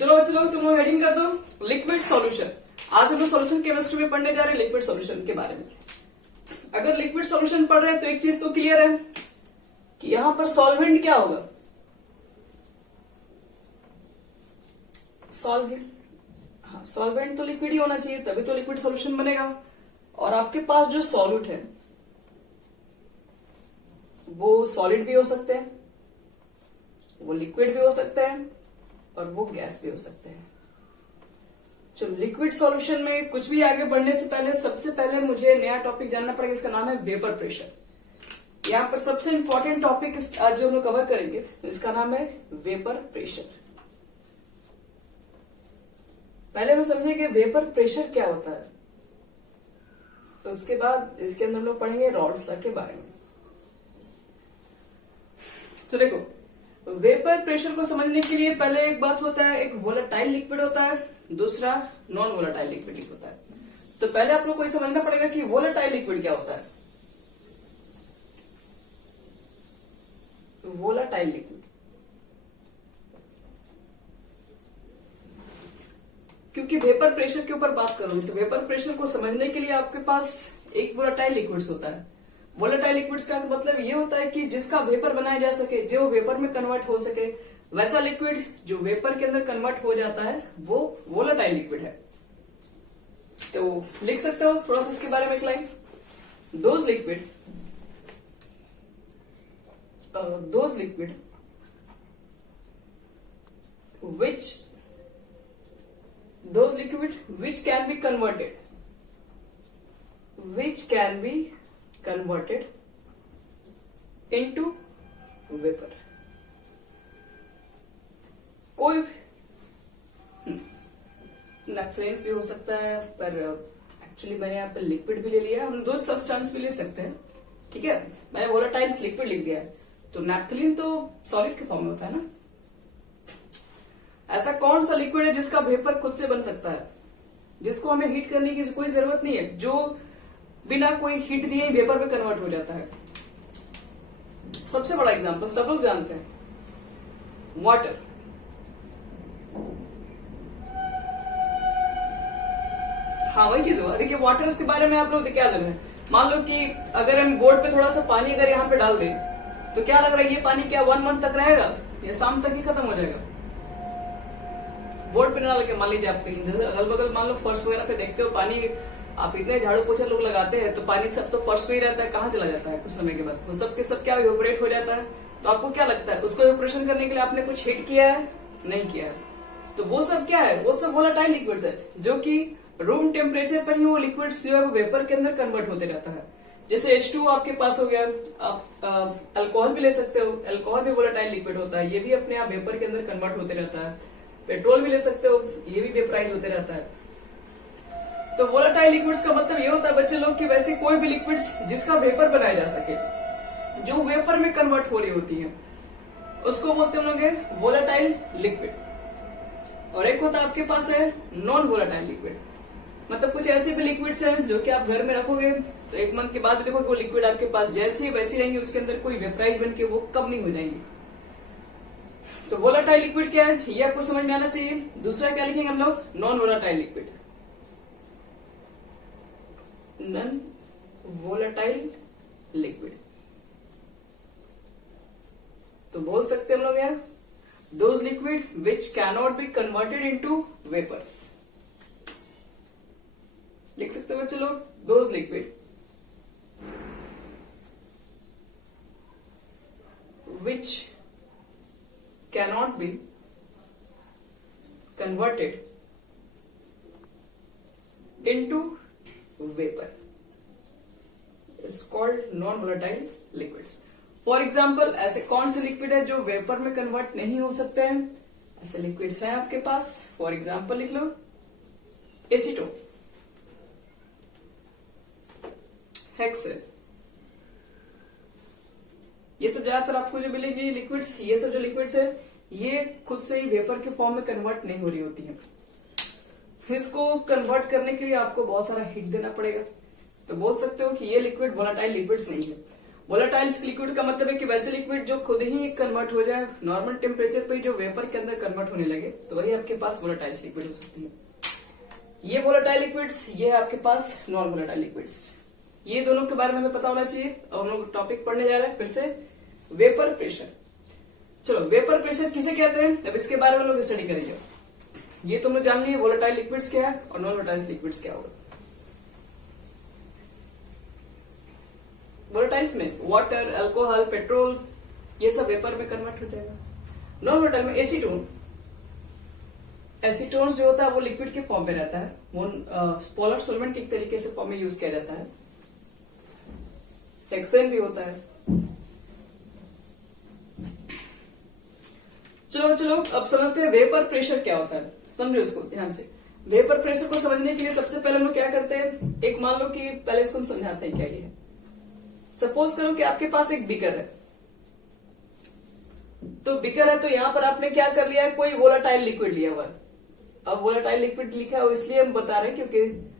चलो बच्चे लोग तुम लोग हेडिंग कर दो लिक्विड सॉल्यूशन। आज हम लोग सॉल्यूशन केमिस्ट्री में पढ़ने जा रहे हैं लिक्विड सॉल्यूशन के बारे में। अगर लिक्विड सॉल्यूशन पढ़ रहे हैं तो एक चीज तो क्लियर है कि यहां पर सॉल्वेंट क्या होगा। सॉल्वेंट, हाँ सॉल्वेंट तो लिक्विड ही होना चाहिए, तभी तो लिक्विड सॉल्यूशन बनेगा। और आपके पास जो सॉल्यूट है वो सॉलिड भी हो सकते हैं, वो लिक्विड भी हो सकते हैं और वो गैस भी हो सकते हैं। चलो लिक्विड सॉल्यूशन में कुछ भी आगे बढ़ने से पहले सबसे पहले मुझे नया टॉपिक जानना पड़ेगा, इसका नाम है वेपर प्रेशर। यहाँ पर सबसे इंपॉर्टेंट टॉपिक आज जो हम लोग कवर करेंगे इसका नाम है वेपर प्रेशर। पहले हम समझेंगे वेपर प्रेशर क्या होता है, तो उसके बाद इसके अंदर हम लोग पढ़ेंगे रॉड्स लॉ के बारे में। तो देखो वेपर प्रेशर को समझने के लिए पहले एक बात होता है, एक वोलेटाइल लिक्विड होता है, दूसरा नॉन वोलेटाइल लिक्विड होता है। तो पहले आप लोग को समझना पड़ेगा कि वोलेटाइल लिक्विड क्या होता है। तो वोलेटाइल लिक्विड, क्योंकि वेपर प्रेशर के ऊपर बात करूंगी तो वेपर प्रेशर को समझने के लिए आपके पास एक वोलेटाइल लिक्विड्स होता है। वोलेटाइल लिक्विड्स का मतलब ये होता है कि जिसका वेपर बनाया जा सके, जो वेपर में कन्वर्ट हो सके, वैसा लिक्विड जो वेपर के अंदर कन्वर्ट हो जाता है वो वोलेटाइल लिक्विड है। तो लिख सकते हो थोड़ा सा इसके बारे में एक line, those liquid which can be converted into vapor। कोई नेफ्थलीन्स भी हो सकता है, पर एक्चुअली मैंने यहाँ पर लिक्विड भी ले लिया, हम दो सब्सटेंस भी ले सकते हैं, ठीक है। मैंने वोलेटाइल्स लिक्विड लिख दिया है, तो नेफ्थलीन तो सॉलिड के फॉर्म में होता है ना। ऐसा कौन सा लिक्विड है जिसका वेपर खुद से बन सकता है, जिसको हमें हीट करने की कोई जरूरत नहीं है, जो बिना कोई हीट दिए ही वेपर में कन्वर्ट हो जाता है। सबसे बड़ा एग्जांपल सब लोग जानते हैं, वाटर। हाँ वही चीज हुआ। देखिए वाटर, उसके बारे में आप लोग क्या लग रहे हैं, मान लो कि अगर हम बोर्ड पे थोड़ा सा पानी अगर यहाँ पे डाल दें तो क्या लग रहा है, ये पानी क्या 1 मंथ तक रहेगा या शाम तक ही खत्म हो जाएगा। बोर्ड पे डाल के मान लीजिए आप कहीं अगल बगल मान लो फर्श वगैरह पे देखते हो पानी, आप इतने झाड़ू पोछा लोग लगाते हैं तो पानी सब तो फर्श पे ही रहता है, कहाँ चला जाता है कुछ समय के बाद, वो सब के सब क्या इवेपोरेट हो जाता है। तो आपको क्या लगता है, उसको इवेपोरेशन करने के लिए आपने कुछ हीट किया है? नहीं किया है। तो वो सब क्या है, वो सब वोलेटाइल लिक्विड्स है, जो कि रूम टेम्परेचर पर ही वो लिक्विड्स जो है वो वेपर के अंदर कन्वर्ट होते रहता है। जैसे H2 आपके पास हो गया, आप अल्कोहल भी ले सकते हो, अल्कोहल भी वोलेटाइल लिक्विड होता है, ये भी अपने आप वेपर के अंदर कन्वर्ट होते रहता है। पेट्रोल भी ले सकते हो, ये भी वेपराइज होते रहता है। तो वोलेटाइल लिक्विड्स का मतलब ये होता है बच्चे लोग कि वैसे कोई भी लिक्विड्स जिसका वेपर बनाया जा सके, जो वेपर में कन्वर्ट हो रही होती है, उसको बोलते हैं हम लोग वोलेटाइल लिक्विड। और एक होता है आपके पास है नॉन वोलेटाइल लिक्विड, मतलब कुछ ऐसे भी लिक्विड्स हैं जो कि आप घर में रखोगे तो 1 मंथ के बाद भी देखो वो लिक्विड आपके पास जैसी है वैसी रहेंगी, उसके अंदर कोई वेपराइज बन के वो कम नहीं हो जाएंगी। तो वोलेटाइल लिक्विड क्या है ये आपको समझ में आना चाहिए। दूसरा क्या लिखेंगे हम लोग, non volatile liquid. Non volatile liquid तो बोल सकते हम लोग हैं those liquid which cannot be converted into vapours. लिख सकते हो बच्चे लोग, दोज लिक्विड विच cannot be converted into vapor is called non-volatile liquids। For example ऐसे कौन से लिक्विड है जो वेपर में कन्वर्ट नहीं हो सकते हैं, ऐसे लिक्विड्स हैं आपके पास। फॉर एग्जाम्पल लिख लो एसीटोन, हेक्सेन, ये सब ज्यादातर आपको जो मिलेंगे लिक्विड्स, ये सब जो लिक्विड्स है ये खुद से ही वेपर के फॉर्म में कन्वर्ट नहीं हो रही होती है। इसको कन्वर्ट करने के लिए आपको बहुत सारा हीट देना पड़ेगा। तो बोल सकते हो कि ये लिक्विड वोलेटाइल लिक्विड्स नहीं है। वोलेटाइल लिक्विड का मतलब है कि वैसे लिक्विड जो खुद ही कन्वर्ट हो जाए नॉर्मल टेम्परेचर पे, जो वेपर के अंदर कन्वर्ट होने लगे, तो वही आपके पास वोलेटाइल लिक्विड हो सकती है। ये वोलेटाइल लिक्विड्स, ये है आपके पास नॉन वोलेटाइल लिक्विड्स। ये दोनों के बारे में हमें पता होना चाहिए। और हम लोग टॉपिक पढ़ने जा रहे हैं फिर से, वेपर प्रेशर। चलो, वेपर प्रेशर किसे कहते हैं, अब इसके बारे में लोग स्टडी करेंगे। ये तुमने जान लिया वोलेटाइल लिक्विड्स क्या है और नॉन वोलेटाइल लिक्विड्स क्या होगा। वोलेटाइल्स में वाटर, अल्कोहल, पेट्रोल, ये सब वेपर में कन्वर्ट हो जाएगा। नॉन वोलेटाइल में एसीटोन, एसीटोन्स जो होता है वो लिक्विड के फॉर्म में रहता है, वो पोलर सॉल्वेंट के तरीके से फॉर्म में यूज किया जाता है। हेक्सेन भी होता है। चलो अब समझते हैं वेपर प्रेशर क्या होता है। समझो इसको ध्यान से। वेपर प्रेशर को समझने के लिए सबसे पहले हम लोग क्या करते हैं, एक मान लो कि पहले इसको हम समझाते हैं क्या ये है। सपोज करो कि आपके पास एक बीकर है, तो बीकर है तो यहां पर आपने क्या कर लिया है, कोई वोलेटाइल लिक्विड लिया हुआ है। अब वोलेटाइल लिक्विड लिखा है इसलिए हम बता रहे हैं क्योंकि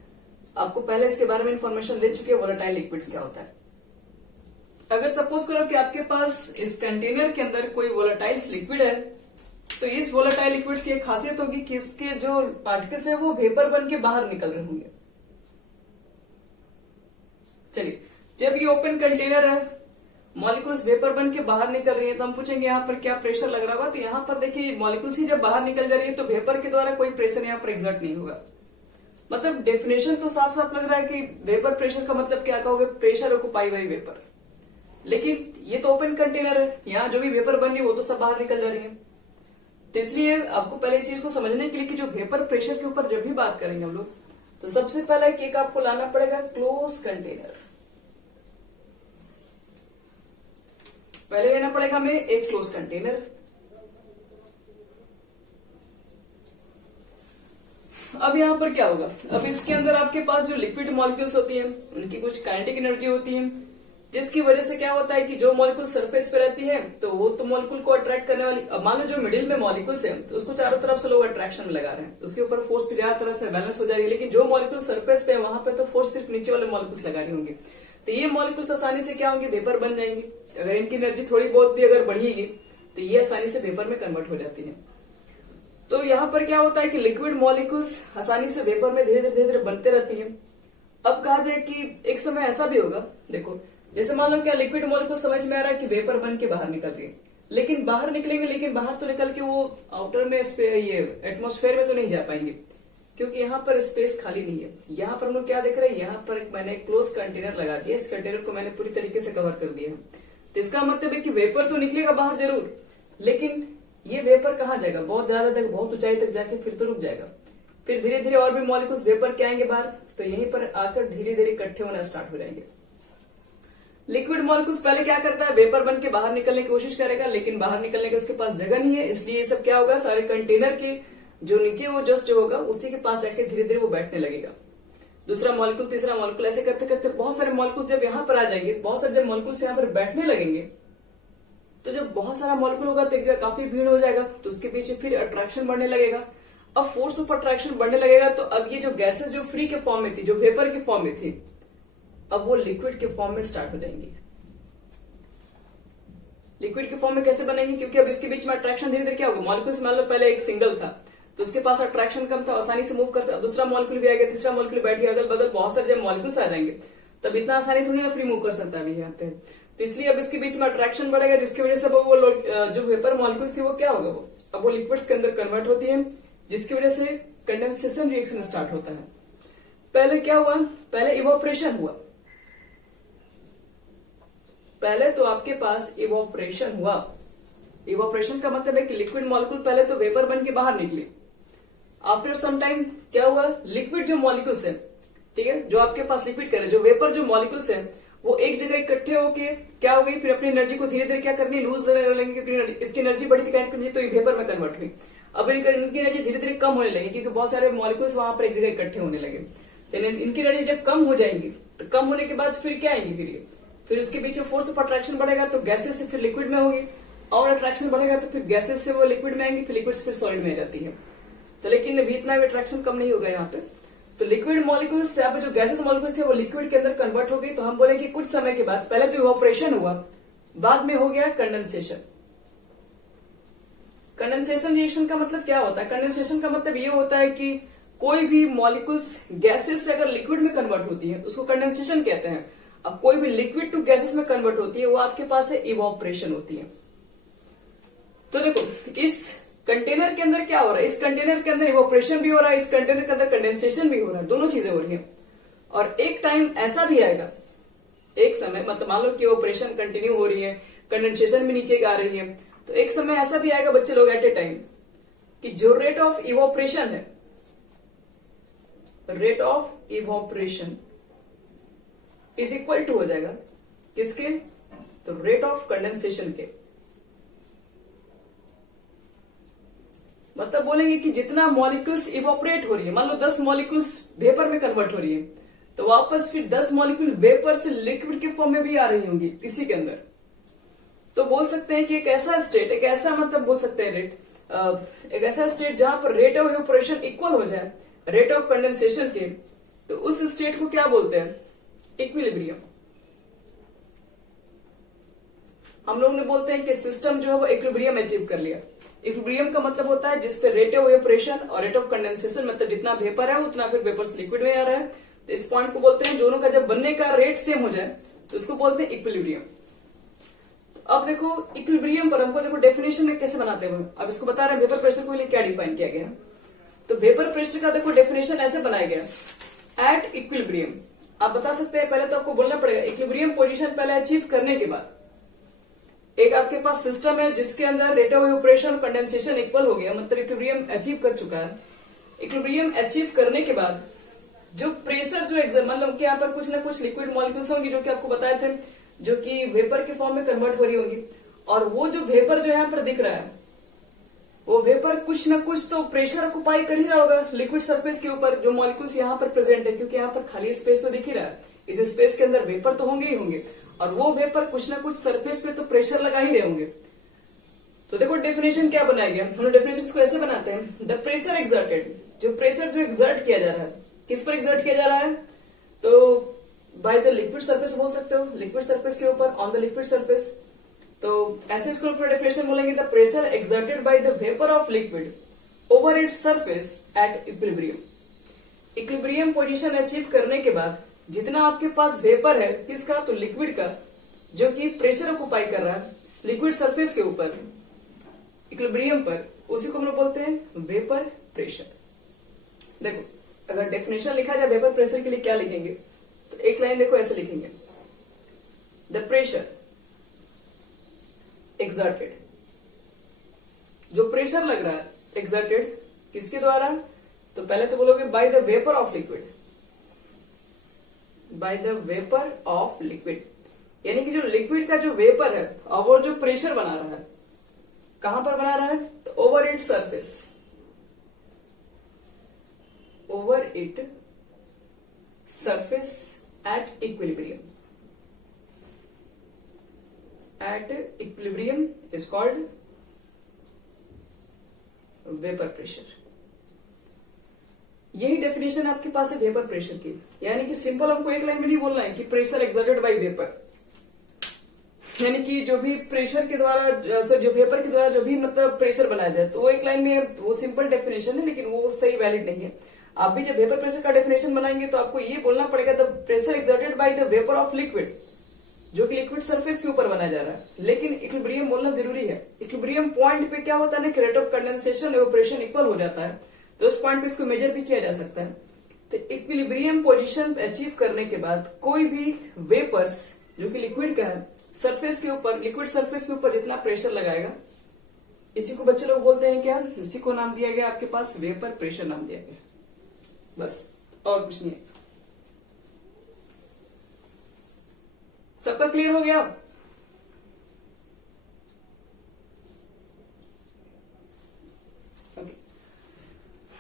आपको पहले इसके बारे में इंफॉर्मेशन दे चुके हैं वोलेटाइल लिक्विड्स क्या होता है। अगर सपोज करो कि आपके पास इस कंटेनर के अंदर कोई वोलेटाइल लिक्विड है, तो इस वोलेटाइल लिक्विड्स की एक खासियत होगी कि इसके जो पार्टिकल्स है वो वेपर बन के बाहर निकल रहे होंगे। चलिए, जब ये ओपन कंटेनर है, मॉलिक्यूल्स वेपर बन के बाहर निकल रही है, तो हम पूछेंगे यहाँ पर क्या प्रेशर लग रहा होगा। तो यहाँ पर देखिए मॉलिक्यूल्स ही जब बाहर निकल जा रही है तो वेपर के द्वारा कोई प्रेशर यहाँ पर एग्जर्ट नहीं होगा। मतलब डेफिनेशन तो साफ साफ लग रहा है कि वेपर प्रेशर का मतलब क्या कहोगे, प्रेशर ऑक्युपाई बाय वेपर। लेकिन ये तो ओपन कंटेनर है, यहाँ जो भी वेपर बन रही है वो तो सब बाहर निकल जा रही है। तो इसलिए आपको पहले इस चीज को समझने के लिए कि जो वेपर प्रेशर के ऊपर जब भी बात करेंगे हम लोग, तो सबसे पहला एक आपको लाना पड़ेगा क्लोज कंटेनर। पहले लेना पड़ेगा हमें एक क्लोज कंटेनर। अब यहां पर क्या होगा, अब इसके अंदर आपके पास जो लिक्विड मॉलिक्यूल्स होती हैं उनकी कुछ काइनेटिक एनर्जी होती है, जिसकी वजह से क्या होता है कि जो मॉलिक्यूल सरफेस पे रहती है तो वो तो मॉलिक्यूल को अट्रैक्ट करने वाली। अब मान लो जो मिडिल में मॉलिक्यूल्स है तो उसको चारों तरफ से लोग अट्रैक्शन में लगा रहे हैं, उसके ऊपर फोर्स भी ज्यादा तरह से बैलेंस हो जा रही है। लेकिन जो मॉलिक्यूल सरफेस पे है वहां पे तो फोर्स सिर्फ नीचे वाले मॉलिक्यूल्स लगा रही होंगी। तो ये मॉलिक्यूल्स आसानी से क्या होंगे, वेपर बन जाएंगे। अगर इनकी एनर्जी थोड़ी बहुत भी अगर बढ़ेगी तो ये आसानी से वेपर में कन्वर्ट हो जाती है। तो यहाँ पर क्या होता है कि लिक्विड मॉलिक्यूल्स आसानी से वेपर में धीरे धीरे बनते रहती है। अब कहा जाए कि एक समय ऐसा भी होगा, देखो जैसे मान लो क्या लिक्विड मॉलिक्यूल समझ में आ रहा है कि वेपर बन के बाहर निकल रही है, लेकिन बाहर निकलेंगे, लेकिन बाहर तो निकल के वो आउटर में ये एटमॉस्फेयर में तो नहीं जा पाएंगे क्योंकि यहाँ पर स्पेस खाली नहीं है। यहाँ पर हम लोग क्या देख रहे हैं, यहाँ पर मैंने क्लोज कंटेनर लगा दिया, इस कंटेनर को मैंने पूरी तरीके से कवर कर दिया है। तो इसका मतलब है कि वेपर तो निकलेगा बाहर जरूर, लेकिन ये वेपर कहाँ जाएगा, बहुत ज्यादा तक, बहुत ऊंचाई तक जाके फिर तो रुक जाएगा। फिर धीरे धीरे और भी मॉलिक्यूल्स वेपर के आएंगे बाहर, तो यहीं पर आकर धीरे धीरे इकट्ठे होना स्टार्ट हो जाएंगे। लिक्विड मॉलिक्यूल्स पहले क्या करता है, वेपर बन के बाहर निकलने की कोशिश करेगा, लेकिन बाहर निकलने के उसके पास जगह नहीं है, इसलिए ये सब क्या होगा, सारे कंटेनर के जो नीचे वो जस्ट जो होगा उसी के पास जाके धीरे धीरे वो बैठने लगेगा। दूसरा मॉलिक्यूल, तीसरा मॉलिक्यूल, ऐसे करते करते बहुत सारे मॉलिक्यूल जब यहाँ पर आ जाएंगे, बहुत सारे जब मॉलिक्यूल्स यहाँ पर बैठने लगेंगे, तो जब बहुत सारा मॉलिक्यूल होगा तो एक जगह काफी भीड़ हो जाएगा, तो उसके पीछे फिर अट्रैक्शन बढ़ने लगेगा। अब फोर्स ऑफ अट्रैक्शन बढ़ने लगेगा, तो अब ये जो गैसेस जो फ्री के फॉर्म में थी, जो वेपर के फॉर्म में थी, अब वो लिक्विड के फॉर्म में स्टार्ट हो जाएंगी। लिक्विड के फॉर्म में कैसे बनेंगे, क्योंकि अब इसके बीच में अट्रैक्शन धीरे धीरे क्या होगा, मॉलिक्यूल्स मान लो पहले एक सिंगल था तो उसके पास अट्रैक्शन कम था, आसानी से मूव कर सकता, दूसरा मॉलिक्यूल भी आ गया, तीसरा मॉलिक्यूल बैठ गया, अगल बगल बहुत सारे जब मॉलिक्यूल्स आ जाएंगे तब इतना आसानी थोड़ी ना फ्री मूव कर सकता है यहाँ पे। तो इसलिए अब इसके बीच में अट्रैक्शन बढ़ेगा, जिसकी वजह से वो जो वेपर मॉलिक्यूल्स थी वो क्या होगा, वो अब वो लिक्विड्स के अंदर कन्वर्ट होती है, जिसकी वजह से कंडेंसेशन रिएक्शन स्टार्ट होता है। पहले क्या हुआ, पहले इवोपरेशन हुआ, पहले तो आपके पास इवोपरेशन हुआ। इवोपरेशन का मतलब है कि लिक्विड मॉलिक्यूल पहले तो वेपर बन के बाहर निकले, आफ्टर सम टाइम क्या हुआ, लिक्विड जो मॉलिक्यूल्स है, ठीक है, जो आपके पास लिक्विड कर जो वेपर जो मॉलिक्यूल्स है वो एक जगह इकट्ठे होके क्या हो गई, फिर अपनी एनर्जी को धीरे धीरे क्या करनी, लूज करने लगेंगे, क्योंकि इसकी एनर्जी बढ़ी थी करनी, तो ये वेपर में कन्वर्ट हुई। अब इनकी एनर्जी धीरे धीरे कम होने लगी क्योंकि बहुत सारे मॉलिक्यूल्स वहां पर एक जगह इकट्ठे होने लगे। तो इनकी एनर्जी जब कम हो जाएंगी तो कम होने के बाद फिर क्या आएंगी, फिर इसके पीछे फोर्स ऑफ अट्रैक्शन बढ़ेगा तो गैसेस से फिर लिक्विड में होगी, और अट्रैक्शन बढ़ेगा तो फिर गैसेस से वो लिक्विड में आएंगी, फिर लिक्विड से फिर सॉलिड में आ जाती है। तो लेकिन अभी इतना भी अट्रैक्शन कम नहीं होगा यहाँ पे। तो लिक्विड मॉलिक्यूल्स यहाँ पे जो गैसेस मॉलिक्यूल्स थे वो लिक्विड के अंदर कन्वर्ट हो गई। तो हम बोले कि कुछ समय के बाद पहले तो इवोपरेशन हुआ, बाद में हो गया कंडेंसेशन। कंडेंसेशन रिएक्शन का मतलब क्या होता है? कंडेंसेशन का मतलब ये होता है कि कोई भी मॉलिक्यूल्स गैसेस से अगर लिक्विड में कन्वर्ट होती है उसको कंडेंसेशन कहते हैं। अब कोई भी लिक्विड टू गैसेस में कन्वर्ट होती है वो आपके पास है इवोपरेशन होती है। तो देखो इस कंटेनर के अंदर क्या हो रहा है, इस कंटेनर के अंदर इवोपरेशन भी हो रहा है, इस कंटेनर के अंदर कंडेंसेशन भी हो रहा है, दोनों चीजें हो रही है। और एक टाइम ऐसा भी आएगा, एक समय मतलब मान लो कि इवोपरेशन कंटिन्यू हो रही है, कंडेंसेशन भी नीचे आ रही है, तो एक समय ऐसा भी आएगा बच्चे लोग एट ए टाइम कि जो रेट ऑफ इवोपरेशन है, rate of evaporation is equal to हो जाएगा किसके? तो रेट ऑफ कंडेंसेशन के। मतलब बोलेंगे कि जितना मॉलिक्यूल्स इवोपरेट हो रही है, मान लो 10 मॉलिक्यूल्स वेपर में कन्वर्ट हो रही है, तो वापस फिर 10 मॉलिक्यूल वेपर से लिक्विड के फॉर्म में भी आ रही होंगी इसी के अंदर। तो बोल सकते हैं कि एक ऐसा स्टेट, एक ऐसा मतलब बोल सकते हैं रेट, एक ऐसा स्टेट जहां पर रेट ऑफ इवोपरेशन इक्वल हो जाए रेट ऑफ कंडेंसेशन के, तो उस स्टेट को क्या बोलते हैं? इक्विलिब्रियम। हम लोग ने बोलते हैं कि सिस्टम जो है वो इक्विलिब्रियम अचीव कर लिया। इक्विलिब्रियम का मतलब होता है जिसपे रेट ऑफ इवोपरेशन और रेट ऑफ कंडेंसेशन मतलब जितना वेपर है उतना फिर वेपर से लिक्विड में आ रहा है, तो इस पॉइंट को बोलते हैं दोनों का जब बनने का रेट सेम हो जाए तो उसको बोलते हैं इक्विलिब्रियम। तो अब देखो इक्विलिब्रियम पर हमको देखो डेफिनेशन में कैसे बनाते हैं। अब इसको बता रहे हैं वेपर प्रेशर को लिए क्या डिफाइन किया गया। तो वेपर प्रेशर का देखो डेफिनेशन ऐसे बनाया गया, एट इक्विलिब्रियम। आप बता सकते हैं, पहले तो आपको बोलना पड़ेगा इक्विलिब्रियम पोजीशन पहले अचीव करने के बाद एक आपके पास सिस्टम है जिसके अंदर rate of evaporation condensation equal हो गया, मतलब इक्विलिब्रियम अचीव कर चुका है। इक्विलिब्रियम अचीव करने के बाद जो प्रेशर जो मतलब कि यहाँ पर कुछ ना कुछ लिक्विड मॉलिक्यूल्स होंगी जो कि आपको बताए थे, जो कि वेपर के फॉर्म में कन्वर्ट हो रही होंगी, और वो जो वेपर जो यहाँ पर दिख रहा है वो वेपर कुछ ना कुछ तो प्रेशर ऑक्युपाई कर ही रहा होगा लिक्विड सरफेस के ऊपर, जो मॉलिक्यूल्स यहाँ पर प्रेजेंट है, क्योंकि यहाँ पर खाली स्पेस तो दिख ही रहा है, इस स्पेस के अंदर वेपर तो होंगे ही होंगे, और वो वेपर कुछ ना कुछ सरफेस पे तो प्रेशर लगा ही रहे होंगे। तो देखो डेफिनेशन क्या बनाया गया, हम लोग डेफिनेशन को ऐसे बनाते हैं, द प्रेशर एक्सर्टेड, जो प्रेशर जो एक्सर्ट किया जा रहा है, किस पर एक्सर्ट किया जा रहा है? तो बाय द लिक्विड सरफेस बोल सकते हो, लिक्विड सरफेस के ऊपर, ऑन द लिक्विड सरफेस। तो ऐसे इसको डेफिनेशन बोलेंगे, the pressure exerted by the vapour of liquid over its surface at equilibrium. Equilibrium position achieve करने के बाद जितना आपके पास वेपर है किसका? तो लिक्विड का, जो कि प्रेशर ऑक्युपाई कर रहा है लिक्विड सरफेस के ऊपर इक्विलिब्रियम पर, उसी को हम लोग बोलते हैं वेपर प्रेशर। देखो अगर डेफिनेशन लिखा जाए वेपर प्रेशर के लिए क्या लिखेंगे, तो एक लाइन देखो ऐसे लिखेंगे, द प्रेशर एक्सर्टेड, जो प्रेशर लग रहा है एक्सर्टेड किसके द्वारा? तो पहले तो बोलोगे by the vapour of liquid, by the vapour of liquid, यानी कि जो लिक्विड का जो वेपर है और वो जो प्रेशर बना रहा है, कहां पर बना रहा है? तो over it surface, over it surface at equilibrium, at equilibrium is called vapour pressure. यही डेफिनेशन आपके पास है वेपर प्रेशर की, यानी कि सिंपल हमको एक लाइन में नहीं बोलना है कि प्रेशर एक्सर्टेड बाय वेपर, यानी कि जो भी प्रेशर के द्वारा जो वेपर के द्वारा जो भी मतलब प्रेशर बनाया जाए, तो वो एक लाइन में वो सिंपल डेफिनेशन है, लेकिन वो सही वैलिड नहीं है। आप भी जब वेपर प्रेशर का डेफिनेशन बनाएंगे तो आपको ये बोलना पड़ेगा the pressure exerted by the vapour of liquid, जो कि लिक्विड सरफेस के ऊपर बनाया जा रहा है, लेकिन इक्विलिब्रियम बोलना जरूरी है। इक्विलिब्रियम पॉइंट पे क्या होता है ना कि rate of condensation evaporation equal हो जाता है, तो इस पॉइंट पे इसको मेजर भी किया जा सकता है। तो इक्विलिब्रियम पोजीशन अचीव करने के बाद कोई भी वेपर्स जो कि लिक्विड का है सरफेस के ऊपर, लिक्विड सरफेस के ऊपर जितना प्रेशर लगाएगा, इसी को बच्चे लोग बोलते हैं क्या? इसी को नाम दिया गया आपके पास वेपर प्रेशर नाम दिया गया, बस और कुछ नहीं है। सबका क्लियर हो गया? ओके,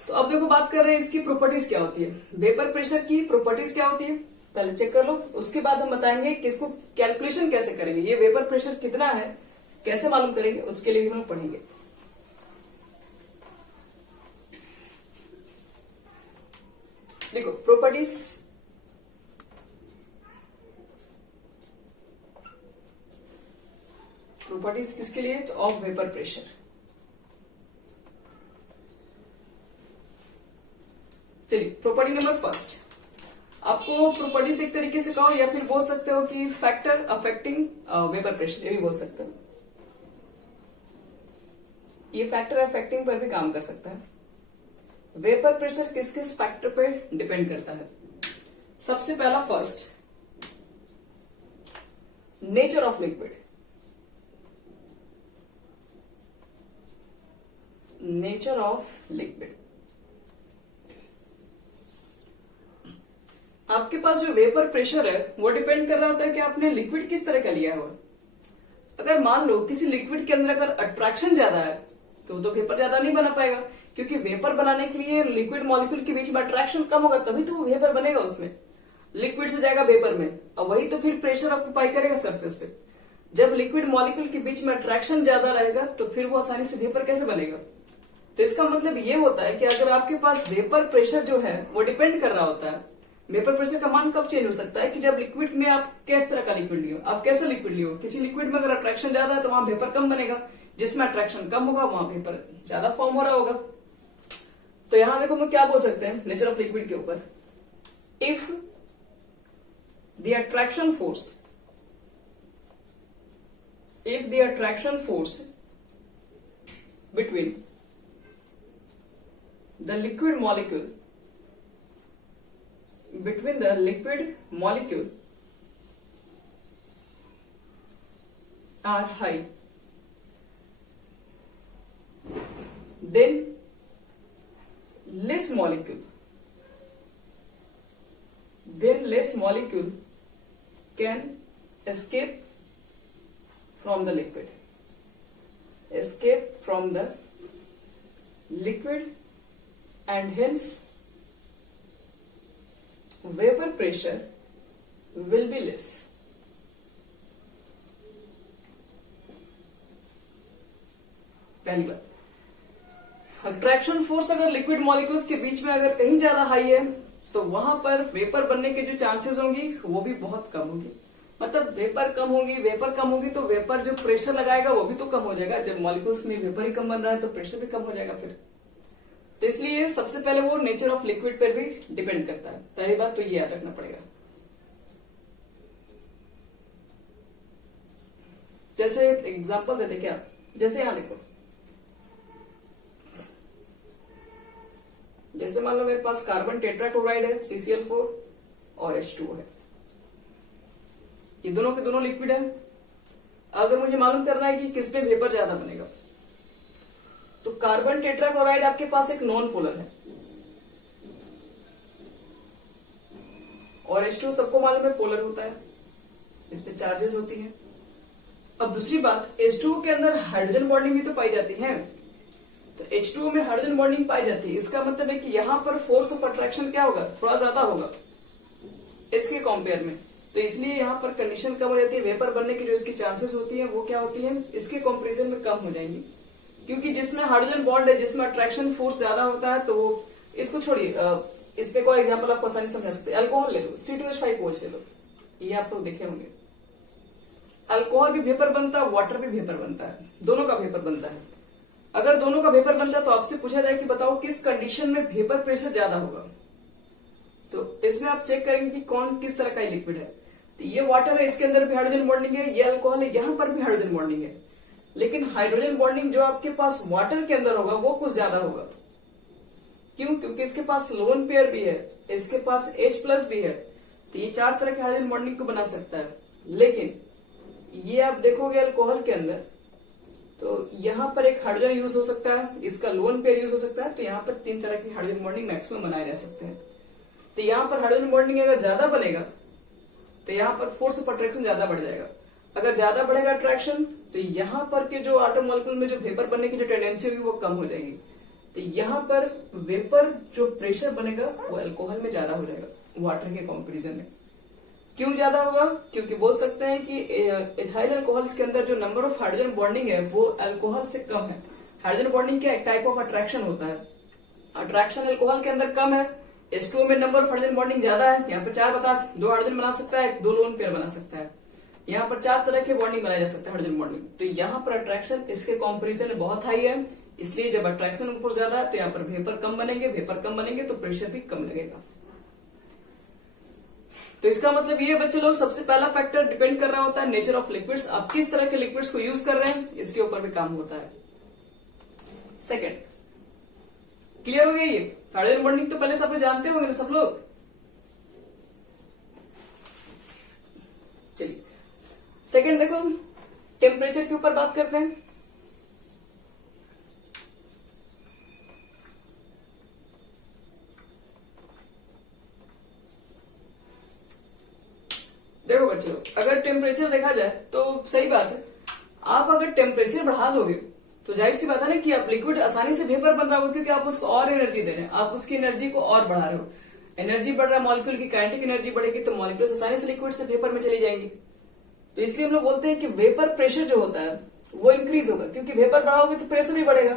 तो अब देखो बात कर रहे हैं इसकी प्रॉपर्टीज क्या होती है, वेपर प्रेशर की प्रॉपर्टीज क्या होती है, पहले चेक कर लो, उसके बाद हम बताएंगे कि इसको कैलकुलेशन कैसे करेंगे, ये वेपर प्रेशर कितना है कैसे मालूम करेंगे, उसके लिए भी हम लोग पढ़ेंगे। देखो प्रॉपर्टीज, प्रॉपर्टीज किसके लिए, तो ऑफ वेपर प्रेशर। चलिए प्रॉपर्टी नंबर फर्स्ट, आपको प्रॉपर्टीज एक तरीके से कहो या फिर बोल सकते हो कि फैक्टर अफेक्टिंग वेपर प्रेशर, ये भी बोल सकते हो। ये फैक्टर अफेक्टिंग पर भी काम कर सकता है। वेपर प्रेशर किस किस फैक्टर पे डिपेंड करता है। सबसे पहला first, nature of liquid. Nature of liquid, आपके पास जो वेपर प्रेशर है वो डिपेंड कर रहा होता है कि आपने लिक्विड किस तरह का लिया हुआ। अगर मान लो किसी लिक्विड के अंदर अगर अट्रैक्शन ज्यादा है तो वेपर ज्यादा नहीं बना पाएगा, क्योंकि वेपर बनाने के लिए लिक्विड मॉलिक्यूल के बीच में अट्रैक्शन कम होगा, तभी तो वेपर बनेगा। उसमें लिक्विड से जाएगा वेपर में, और वही तो फिर प्रेशर ऑक्यूपाई करेगा सरफेस पे। जब लिक्विड मॉलिक्यूल के बीच में अट्रैक्शन ज्यादा रहेगा तो फिर वो आसानी से वेपर कैसे बनेगा। तो इसका मतलब ये होता है कि अगर आपके पास वेपर प्रेशर जो है वो डिपेंड कर रहा होता है। वेपर प्रेशर का मान कब चेंज हो सकता है कि जब लिक्विड में आप किस तरह का लिक्विड लियो, आप कैसे लिक्विड लियो। किसी लिक्विड में अगर अट्रैक्शन ज्यादा है तो वहां वेपर कम बनेगा, जिसमें अट्रैक्शन कम होगा वहां वेपर ज्यादा फॉर्म हो रहा होगा। तो यहां देखो हम क्या बोल सकते हैं नेचर ऑफ लिक्विड के ऊपर, if the attraction force, if the attraction force between the liquid molecule are high, then less molecule can escape from the liquid, and hence vapor pressure will be less. पहली बात, attraction force अगर liquid molecules के बीच में अगर कहीं ज्यादा high है तो वहां पर वेपर बनने के जो चांसेस होंगी वो भी बहुत कम होंगी। मतलब वेपर कम होगी तो वेपर जो प्रेशर लगाएगा वो भी तो कम हो जाएगा। जब मॉलिक्यूल्स में वेपर ही कम बन रहा है तो प्रेशर भी कम हो जाएगा फिर। तो इसलिए सबसे पहले वो नेचर ऑफ लिक्विड पर भी डिपेंड करता है। पहली बात तो ये याद रखना पड़ेगा। जैसे एग्जांपल देते क्या, जैसे यहां देखो, जैसे मान लो मेरे पास कार्बन टेट्राक्लोराइड है CCl4 और H2O है। ये दोनों के दोनों लिक्विड है। अगर मुझे मालूम करना है कि किस पे वेपर ज्यादा बनेगा तो कार्बन टेट्राक्लोराइड आपके पास एक नॉन पोलर है और H2O सबको मालूम है पोलर होता है, इस पे चार्जेस होती हैं। अब दूसरी बात, H2O के अंदर हाइड्रोजन बॉन्डिंग भी तो पाई जाती है। तो H2O में हाइड्रोजन बॉन्डिंग पाई जाती है, इसका मतलब है कि यहां पर फोर्स ऑफ अट्रैक्शन क्या होगा, थोड़ा ज्यादा होगा इसके कंपेयर में। तो इसलिए यहां पर कंडीशन कम हो जाती है, वेपर बनने की जो इसकी चांसेस होती है वो क्या होती है, इसके कंपैरिजन में कम हो जाएंगी। क्योंकि जिसमें हाइड्रोजन बॉन्ड है, जिसमें अट्रैक्शन फोर्स ज्यादा होता है, तो वो इसको छोड़िए, इस पे कोई एग्जांपल आपको आसानी समझा सकते हैं। अल्कोहल ले लो, C2H5OH ले लो, ये आप लोग देखे होंगे। अल्कोहल भी वेपर बनता है, वाटर भी वेपर बनता है, दोनों का वेपर बनता है। अगर दोनों का वेपर बनता है तो आपसे पूछा जाए कि बताओ किस कंडीशन में वेपर प्रेशर ज्यादा होगा। तो इसमें आप चेक करेंगे कि कौन किस तरह का लिक्विड है। तो ये वाटर है, इसके अंदर भी हाइड्रोजन बॉन्डिंग है, ये अल्कोहल है, यहां पर भी हाइड्रोजन बॉन्डिंग है। लेकिन हाइड्रोजन बॉन्डिंग जो आपके पास वाटर के अंदर होगा वो कुछ ज्यादा होगा। क्यों? क्योंकि इसके पास लोन पेयर भी है, इसके पास H+ भी है, तो ये 4 तरह के हाइड्रोजन बॉन्डिंग को बना सकता है। लेकिन ये आप देखोगे अल्कोहल के अंदर तो यहां पर एक हाइड्रोजन यूज हो सकता है, इसका लोन पेयर यूज हो सकता है, तो यहां पर 3 तरह की हाइड्रोजन बॉन्डिंग मैक्सिमम बनाए जा सकते हैं। तो यहां पर हाइड्रोजन बॉन्डिंग अगर ज्यादा बनेगा तो यहां पर फोर्स ऑफ अट्रैक्शन ज्यादा बढ़ जाएगा। अगर ज्यादा बढ़ेगा अट्रैक्शन तो यहां पर के जो एटम मॉलिक्यूल में जो वेपर बनने की जो टेंडेंसी होगी वो कम हो जाएगी। तो यहां पर वेपर जो प्रेशर बनेगा वो अल्कोहल में ज्यादा हो जाएगा वाटर के कंपैरिजन में। क्यों ज्यादा होगा? क्योंकि बोल सकते हैं कि एथाइल अल्कोहल्स के अंदर जो नंबर ऑफ हाइड्रोजन बॉन्डिंग है वो अल्कोहल से कम है। हाइड्रोजन बॉन्डिंग क्या एक टाइप ऑफ अट्रैक्शन होता है, अट्रैक्शन अल्कोहल के अंदर कम है H2O में नंबर ऑफ हाइड्रोजन बॉन्डिंग ज्यादा है, यहाँ पर 4 दो हाइड्रोजन बना सकता है, 2 लोन पेयर बना सकता है। यहाँ पर 4 तरह के बॉन्डिंग बनाया जा सकता है हाइड्रोजन बॉन्डिंग। तो यहाँ पर अट्रैक्शन इसके कंपैरिजन में बहुत हाई है, इसलिए जब अट्रैक्शन ऊपर ज्यादा है तो यहाँ पर वेपर कम बनेंगे, वेपर कम बनेंगे तो प्रेशर भी कम लगेगा। तो इसका मतलब ये बच्चे लोग, सबसे पहला फैक्टर डिपेंड कर रहा होता है नेचर ऑफ लिक्विड्स, आप किस तरह के लिक्विड्स को यूज कर रहे हैं इसके ऊपर भी काम होता है। सेकेंड, क्लियर हो गया ये? हाइड्रोजन बॉन्डिंग तो पहले सब लोग जानते होंगे सब लोग। चलिए सेकेंड देखो, टेम्परेचर के ऊपर बात करते हैं। देखो बच्चों, अगर टेम्परेचर देखा जाए तो सही बात है, आप अगर टेम्परेचर बढ़ा दोगे तो जाहिर सी बात है ना कि आप लिक्विड आसानी से वेपर बन रहा होगा, क्योंकि आप उसको और एनर्जी दे रहे हैं, आप उसकी एनर्जी को और बढ़ा रहे हो। एनर्जी बढ़ रहा है, मॉलिक्यूल की काइनेटिक एनर्जी बढ़ेगी तो मॉलिक्यूल आसानी से लिक्विड से वेपर में चली जाएंगी। तो इसलिए हम लोग बोलते हैं कि वेपर प्रेशर जो होता है वो इंक्रीज होगा, क्योंकि वेपर बढ़ाओगे तो प्रेशर भी बढ़ेगा।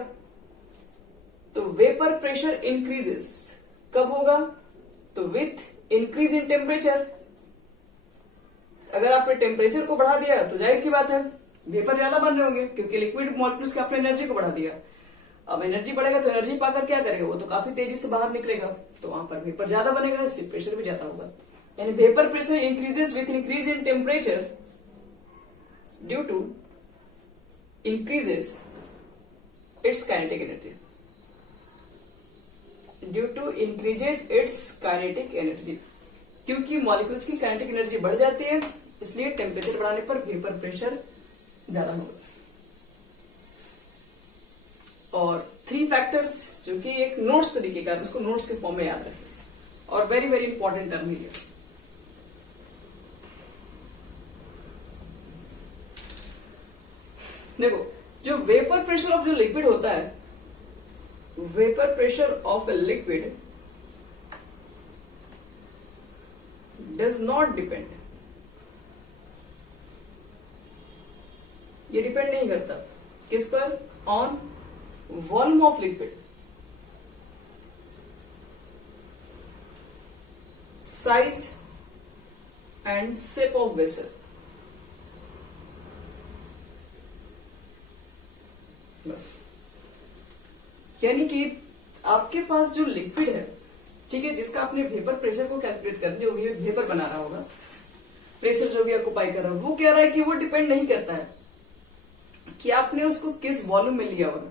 तो वेपर प्रेशर इंक्रीजेस कब होगा? तो विथ इंक्रीज इन टेम्परेचर। अगर आपने टेम्परेचर को बढ़ा दिया तो जाहिर सी बात है वेपर ज्यादा बन रहे होंगे, क्योंकि लिक्विड मॉलिक्यूल्स की आपने एनर्जी को बढ़ा दिया। अब एनर्जी बढ़ेगा तो एनर्जी पाकर क्या करेगा, वो तो काफी तेजी से बाहर निकलेगा, तो वहां पर वेपर ज्यादा बनेगा, इसलिए प्रेशर भी ज्यादा होगा। यानी vapour pressure increases with increase in temperature due to increases its kinetic energy, due to increases its kinetic energy. क्योंकि मॉलिक्यूल्स की काइनेटिक एनर्जी बढ़ जाती है, इसलिए टेम्परेचर बढ़ाने पर वेपर प्रेशर ज्यादा होगा। और 3 फैक्टर्स जो कि एक नोट्स तरीके का, उसको नोट्स के फॉर्म में याद रखें, और वेरी वेरी इंपॉर्टेंट टर्म है ये। देखो, जो वेपर प्रेशर ऑफ जो लिक्विड होता है, vapour pressure of a liquid does not depend, ये डिपेंड नहीं करता किस पर? On volume of liquid, size and shape of vessel. बस, यानी कि आपके पास जो लिक्विड है, ठीक है, जिसका आपने वेपर प्रेशर को कैलकुलेट कर दिया, वो वेपर बना रहा होगा, प्रेशर जो भी ऑक्यूपाई कर रहा है, वो कह रहा है कि वो डिपेंड नहीं करता है कि आपने उसको किस वॉल्यूम में लिया होगा,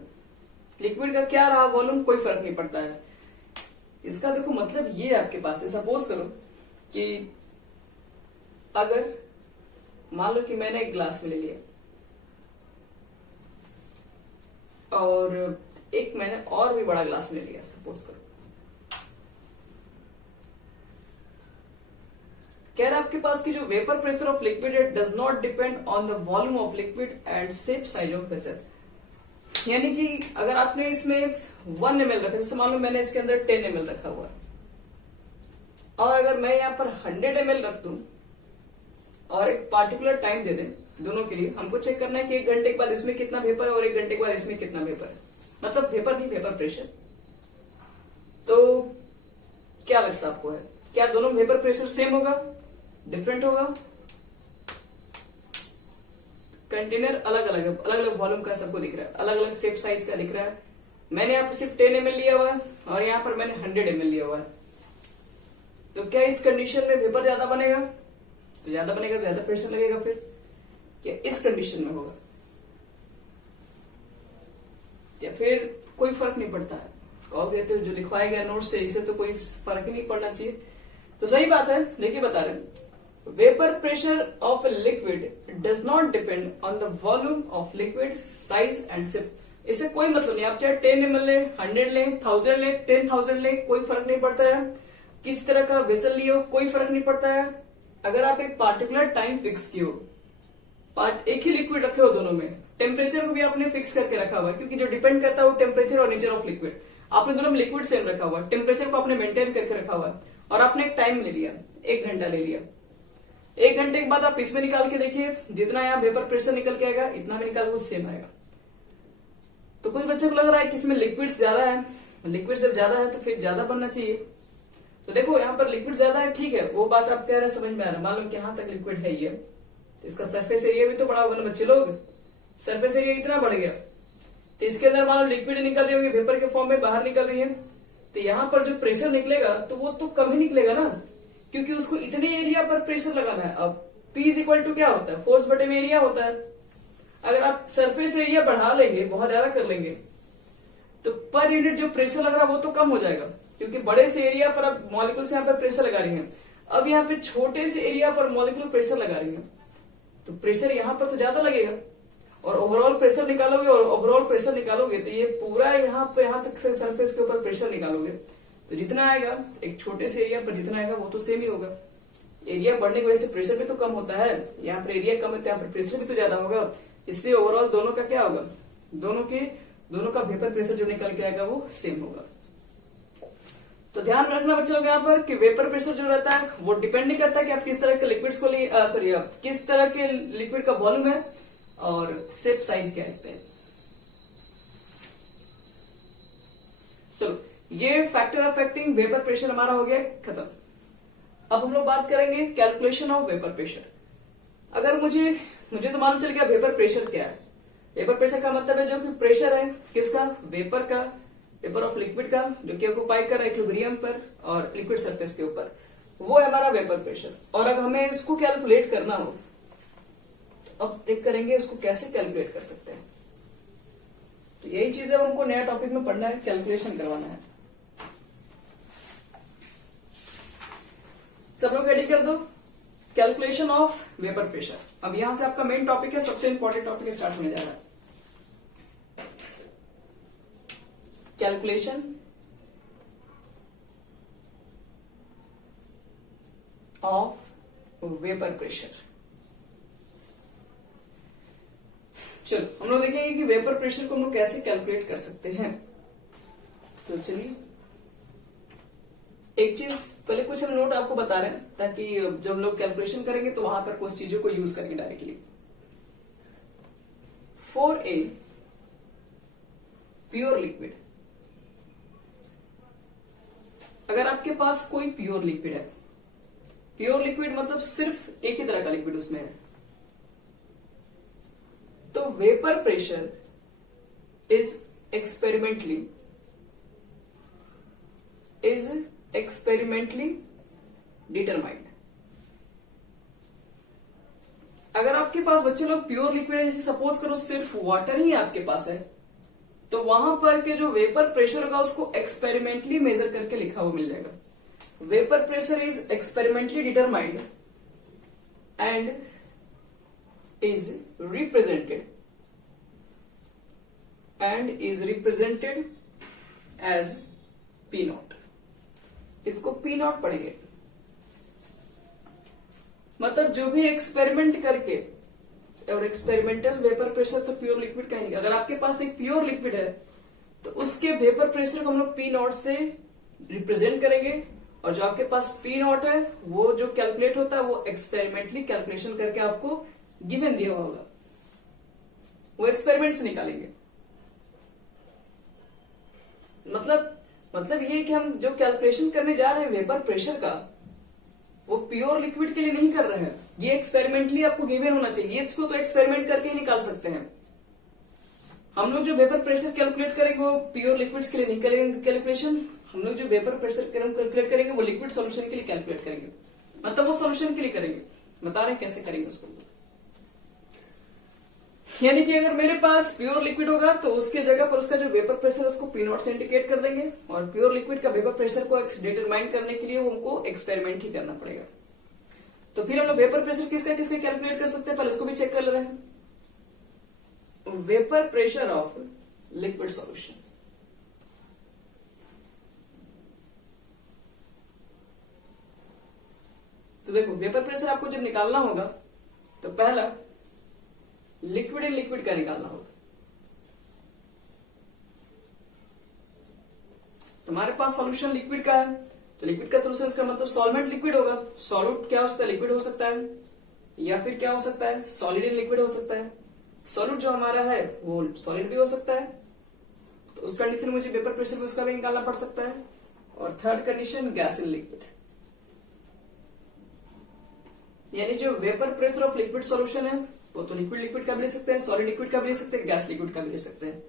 लिक्विड का क्या रहा वॉल्यूम, कोई फर्क नहीं पड़ता है। इसका देखो मतलब ये आपके पास है, सपोज करो कि अगर मान लो कि मैंने एक ग्लास में ले लिया और एक मैंने और भी बड़ा ग्लास में ले लिया, सपोज करो, कह रहा है आपके पास की जो वेपर प्रेशर ऑफ लिक्विड है does not depend on the volume of liquid and shape size of vessel. यानी कि अगर आपने इसमें 1 ml रखा, जैसे मान लो मैंने इसके अंदर 10 ml रखा हुआ है, और अगर मैं यहाँ पर 100 ml रख दूं और एक पार्टिकुलर टाइम दे दें दोनों के लिए, हमको चेक करना है कि 1 घंटे के बाद इसमें कितना वेपर है और 1 घंटे के बाद इसमें कितना वेपर है, मतलब वेपर नहीं, वेपर प्रेशर। तो क्या लगता है आपको है, क्या दोनों वेपर प्रेशर सेम होगा, डिफरेंट होगा? कंटेनर अलग अलग है, अलग अलग वॉल्यूम का सबको दिख रहा है, अलग अलग शेप साइज का दिख रहा है। मैंने यहाँ पर सिर्फ 10 ml लिया हुआ है और यहाँ पर मैंने 100 ml लिया हुआ है, तो क्या इस कंडीशन में वेपर ज्यादा बनेगा? तो ज्यादा बनेगा तो ज्यादा प्रेशर लगेगा। फिर क्या इस कंडीशन में होगा? या फिर कोई फर्क नहीं पड़ता है? कहोगे तो जो लिखवाया गया नोट से इससे तो कोई फर्क ही नहीं पड़ना चाहिए। तो सही बात है, देखिए बता रहे हैं, vapour pressure of a liquid does not depend on the volume of liquid, size and shape. इससे कोई मतलब नहीं, आप चाहे 10 ml ले, 100 ले, 1000 ले, 10,000 ले, कोई फर्क नहीं पड़ता है। किस तरह का वेसल लियो कोई फर्क नहीं पड़ता है। अगर आप एक पार्टिकुलर टाइम फिक्स किए हो, एक ही लिक्विड रखे हो, दोनों में टेम्परेचर को भी आपने फिक्स करके रखा हुआ है, क्योंकि जो डिपेंड करता है वो टेम्परेचर और नेचर ऑफ लिक्विड। आपने दोनों में लिक्विड सेम रखा हुआ है, टेम्परेचर को आपने मेंटेन करके रखा हुआ है, और आपने एक टाइम ले लिया, 1 घंटा ले लिया। 1 घंटे के बाद आप इसमें निकाल के देखिए, जितना यहाँ वेपर प्रेशर निकल के आएगा इतना में निकाल वो सेम आएगा। तो कुछ बच्चों को लग रहा है कि इसमें लिक्विड्स ज्यादा है, लिक्विड जब ज्यादा है तो फिर ज्यादा बनना चाहिए, तो देखो यहाँ पर लिक्विड ज्यादा है, ठीक है, वो बात आप कह रहे हैं, समझ में आ रहा है। मान लो कि यहाँ तक लिक्विड है ये, तो इसका सरफेस एरिया भी तो बड़ा होगा ना बच्चे लोग। सरफेस एरिया इतना बढ़ गया, तो इसके अंदर मान लो लिक्विड निकल रही होगी वेपर के फॉर्म में, बाहर निकल रही है, तो यहाँ पर जो प्रेशर निकलेगा तो वो तो कम ही निकलेगा ना, क्योंकि उसको इतने एरिया पर प्रेशर लगाना है। अब P इज इक्वल टू क्या होता है, फोर्स बटे में एरिया होता है। अगर आप सरफेस एरिया बढ़ा लेंगे, बहुत ज्यादा कर लेंगे, तो पर यूनिट जो प्रेशर लग रहा है वो तो कम हो जाएगा, क्योंकि बड़े से एरिया पर आप मॉलिक्यूल्स यहाँ पर प्रेशर लगा रही हैं। अब यहाँ पे छोटे से एरिया पर मॉलिक्यूल प्रेशर लगा रही है, तो प्रेशर यहाँ पर तो ज्यादा लगेगा, और ओवरऑल प्रेशर निकालोगे, और ओवरऑल प्रेशर निकालोगे तो ये पूरा यहाँ पे यहाँ तक से सरफेस के ऊपर प्रेशर निकालोगे, तो जितना आएगा एक छोटे से एरिया पर जितना आएगा वो तो सेम ही होगा। एरिया बढ़ने की वजह से प्रेशर भी तो कम होता है, यहाँ पर एरिया कम है तो यहाँ पर प्रेशर भी तो ज्यादा होगा, इसलिए ओवरऑल दोनों का क्या होगा, दोनों का वेपर प्रेशर जो निकल के आएगा वो सेम होगा। तो ध्यान रखना बच्चे लोग यहाँ पर कि वेपर प्रेशर जो रहता है वो डिपेंड नहीं करता कि आप किस तरह के लिक्विड्स को किस तरह के लिक्विड का वॉल्यूम है और शेप साइज क्या है इस पे। चलो, ये फैक्टर अफेक्टिंग वेपर प्रेशर हमारा हो गया खत्म। अब हम लोग बात करेंगे कैलकुलेशन ऑफ वेपर प्रेशर। अगर मुझे तो मालूम चल गया वेपर प्रेशर क्या है। वेपर प्रेशर का मतलब है जो कि प्रेशर है किसका, वेपर का, वेपर ऑफ लिक्विड का, जो कि ऑक्यूपाई कर रहा है इक्विलिब्रियम पर और लिक्विड सरफेस के ऊपर, वो है हमारा वेपर प्रेशर। और अगर हमें इसको कैलकुलेट करना हो तो अब देख करेंगे इसको कैसे कैलकुलेट कर सकते हैं। तो यही चीजें हमको नया टॉपिक में पढ़ना है, कैलकुलेशन करवाना है। सब लोग रेडी कर दो, कैलकुलेशन ऑफ वेपर प्रेशर। अब यहां से आपका मेन टॉपिक है, सबसे इंपॉर्टेंट टॉपिक स्टार्ट होने जा रहा है, कैलकुलेशन ऑफ वेपर प्रेशर। चलो हम लोग देखेंगे कि वेपर प्रेशर को हम लोग कैसे कैलकुलेट कर सकते हैं। तो चलिए एक चीज पहले कुछ हम नोट आपको बता रहे हैं, ताकि जब हम लोग कैलकुलेशन करेंगे तो वहां पर कुछ चीजों को यूज करेंगे directly. For a pure liquid, अगर आपके पास कोई प्योर लिक्विड है, प्योर लिक्विड मतलब सिर्फ एक ही तरह का लिक्विड उसमें है, तो vapour pressure is experimentally determined. अगर आपके पास बच्चे लोग प्योर लिक्विड है, जैसे सपोज करो सिर्फ वाटर ही आपके पास है, तो वहां पर के जो वेपर प्रेशर होगा उसको एक्सपेरिमेंटली मेजर करके लिखा हुआ मिल जाएगा। Vapour pressure is experimentally determined and is represented as P nought. इसको पी नॉट पढ़ेंगे, मतलब जो भी एक्सपेरिमेंट करके, और एक्सपेरिमेंटल वेपर प्रेशर तो प्योर लिक्विड का ही नहीं। अगर आपके पास एक प्योर लिक्विड है तो उसके वेपर प्रेशर को हम लोग पी नॉट से रिप्रेजेंट करेंगे, और जो आपके पास पी नॉट है वो जो कैलकुलेट होता है वो एक्सपेरिमेंटली कैलकुलेशन करके आपको गिवन दिया हुआ होगा, वो एक्सपेरिमेंट से निकालेंगे। मतलब ये कि हम जो कैलकुलेशन करने जा रहे हैं वेपर प्रेशर का, वो प्योर लिक्विड के लिए नहीं कर रहे हैं, ये एक्सपेरिमेंटली आपको गिवन होना चाहिए। इसको तो एक्सपेरिमेंट करके ही निकाल सकते हैं। हम लोग जो वेपर प्रेशर कैलकुलेट करेंगे वो प्योर लिक्विड्स के लिए नहीं करेंगे कैलकुलेशन। हम लोग जो वेपर प्रेशर कैलकुलेट करेंगे वो लिक्विड सोल्यूशन के लिए कैलकुलेट करेंगे, मतलब वो सोल्यूशन के लिए करेंगे। बता रहे हैं कैसे करेंगे उसको। यानी कि अगर मेरे पास प्योर लिक्विड होगा तो उसके जगह पर उसका जो वेपर प्रेशर उसको पी नॉट से इंडिकेट कर देंगे, और प्योर लिक्विड का वेपर प्रेशर को डिटरमाइन करने के लिए उनको एक्सपेरिमेंट ही करना पड़ेगा। तो फिर हम लोग वेपर प्रेशर किसका कैलकुलेट कर सकते हैं, पहले इसको भी चेक कर ले रहे हैं। Vapour pressure of liquid solution. तो देखो वेपर प्रेशर आपको जब निकालना होगा तो पहला लिक्विड इन लिक्विड का निकालना होगा। तुम्हारे पास सॉल्यूशन लिक्विड का है तो लिक्विड का सॉल्यूशन का मतलब सॉल्वेंट लिक्विड होगा। सॉल्यूट क्या हो सकता है, लिक्विड हो सकता है, या फिर क्या हो सकता है, सॉलिड इन लिक्विड हो सकता है। सॉल्यूट जो हमारा है वो सॉलिड भी हो सकता है, तो उस कंडीशन में मुझे वेपर प्रेशर भी उसका भी निकालना पड़ सकता है। और third condition gas in liquid. यानी जो vapour pressure of liquid solution है वो तो लिक्विड लिक्विड का भी ले सकते हैं, सॉलिड लिक्विड का भी ले सकते हैं, गैस लिक्विड का भी ले सकते हैं।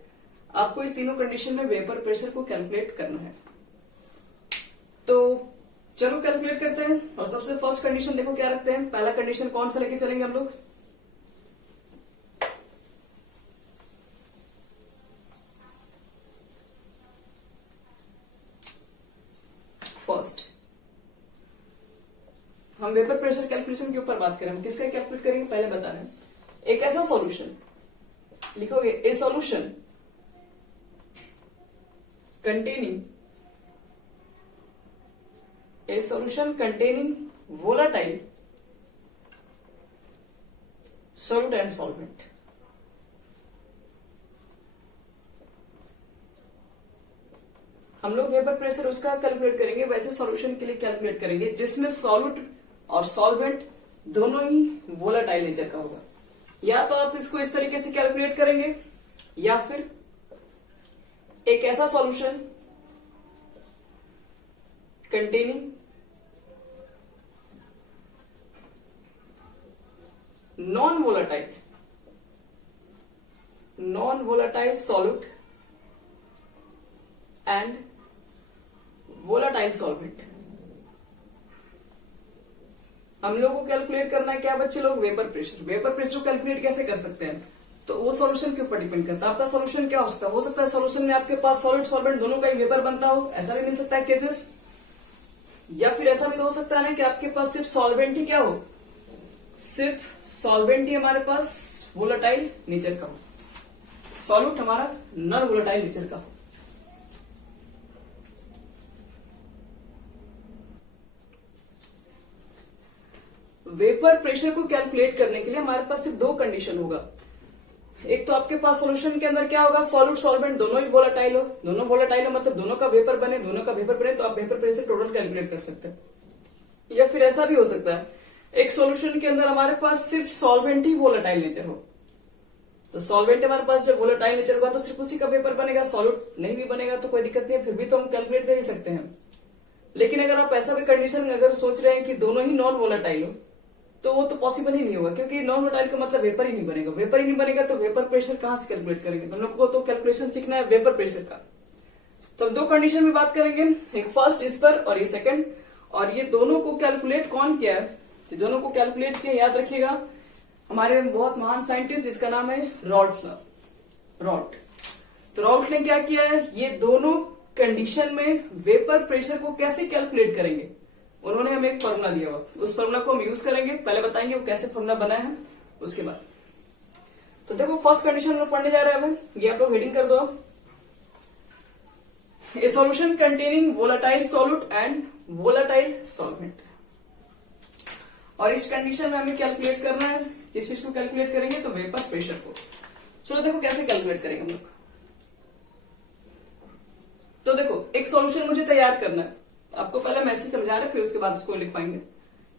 आपको इस तीनों कंडीशन में वेपर प्रेशर को कैलकुलेट करना है। तो चलो कैलकुलेट करते हैं। और सबसे फर्स्ट कंडीशन देखो क्या रखते हैं। पहला कंडीशन कौन सा लेके चलेंगे हम लोग? फर्स्ट हम वेपर प्रेशर कैलकुलेशन के ऊपर बात करें। हम किसका कैलकुलेट करेंगे पहले बता रहे हैं। एक ऐसा सॉल्यूशन लिखोगे, ए solution containing volatile solute and solvent। हम लोग वेपर प्रेशर उसका कैलकुलेट करेंगे, वैसे सॉल्यूशन के लिए कैलकुलेट करेंगे जिसमें सॉल्यूट और सॉल्वेंट दोनों ही वोलाटाइल नेचर का होगा। या तो आप इसको इस तरीके से कैलकुलेट करेंगे, या फिर एक ऐसा solution containing non volatile solute and volatile solvent. हम लोगों को कैलकुलेट करना है क्या बच्चे लोग? Vapour pressure. वेपर प्रेशर को कैलकुलेट कैसे कर सकते हैं? तो वो सॉल्यूशन के ऊपर डिपेंड करता है। आपका सॉल्यूशन क्या हो सकता है सॉल्यूशन में आपके पास सॉलिड सॉल्वेंट दोनों का ही वेपर बनता हो, ऐसा भी मिल सकता है केसेस। या फिर ऐसा भी तो हो सकता है ना कि आपके पास सिर्फ सॉल्वेंट ही क्या हो, सिर्फ सॉल्वेंट ही हमारे पास वोलाटाइल नेचर का हो, सॉल्यूट हमारा नॉन वोलाटाइल नेचर का हो। वेपर प्रेशर को कैलकुलेट करने के लिए हमारे पास सिर्फ दो कंडीशन होगा। एक तो आपके पास सॉल्यूशन के अंदर क्या होगा, सॉल्यूट सॉल्वेंट दोनों ही वोलाटाइल हो। दोनों वोलाटाइल हो मतलब दोनों का वेपर बने, तो आप वेपर प्रेशर टोटल कैलकुलेट कर सकते हैं। या फिर ऐसा भी हो सकता है एक सॉल्यूशन के अंदर हमारे पास सिर्फ सॉल्वेंट ही वोलाटाइल नेचर हो। तो सॉल्वेंट हमारे पास जब वोलाटाइल नेचर होगा तो सिर्फ उसी का वेपर बनेगा, सॉल्यूट नहीं भी बनेगा तो कोई दिक्कत नहीं है, फिर भी तो हम कैलकुलेट कर ही सकते हैं। लेकिन अगर आप ऐसा भी कंडीशन अगर सोच रहे हैं कि दोनों ही नॉन वोलाटाइल हो तो वो तो पॉसिबल ही नहीं होगा, क्योंकि नॉन वोलाटाइल का मतलब वेपर ही नहीं बनेगा। वेपर ही नहीं बनेगा तो वेपर प्रेशर कहां से कैलकुलेट करेंगे? हम लोग को तो कैलकुलेशन सीखना है वेपर प्रेशर का। तो हम दो कंडीशन में बात करेंगे, एक फर्स्ट इस पर और ये सेकंड। और ये दोनों को कैलकुलेट कौन किया है? ये दोनों को कैलकुलेट किया, याद रखिएगा, हमारे बहुत महान साइंटिस्ट जिसका नाम है रॉल्ट। तो रॉल्ट ने क्या किया है, ये दोनों कंडीशन में वेपर प्रेशर को कैसे कैलकुलेट करेंगे उन्होंने हमें एक फॉर्मूला दिया हुआ। उस फॉर्मूला को हम यूज करेंगे, पहले बताएंगे वो कैसे फॉर्मूला बना है उसके बाद। तो देखो फर्स्ट कंडीशन हम लोग पढ़ने जा रहे हैं, ये आप लोग हेडिंग कर दो। ए solution containing volatile solute and volatile solvent. और इस कंडीशन में हमें कैलकुलेट करना है, किस चीज को कैलकुलेट करेंगे? तो वेपर प्रेशर को। चलो देखो कैसे कैलकुलेट करेंगे हम लोग। तो देखो एक सॉल्यूशन मुझे तैयार करना है, आपको पहले मैसेज समझा रहे फिर उसके बाद उसको लिख पाएंगे।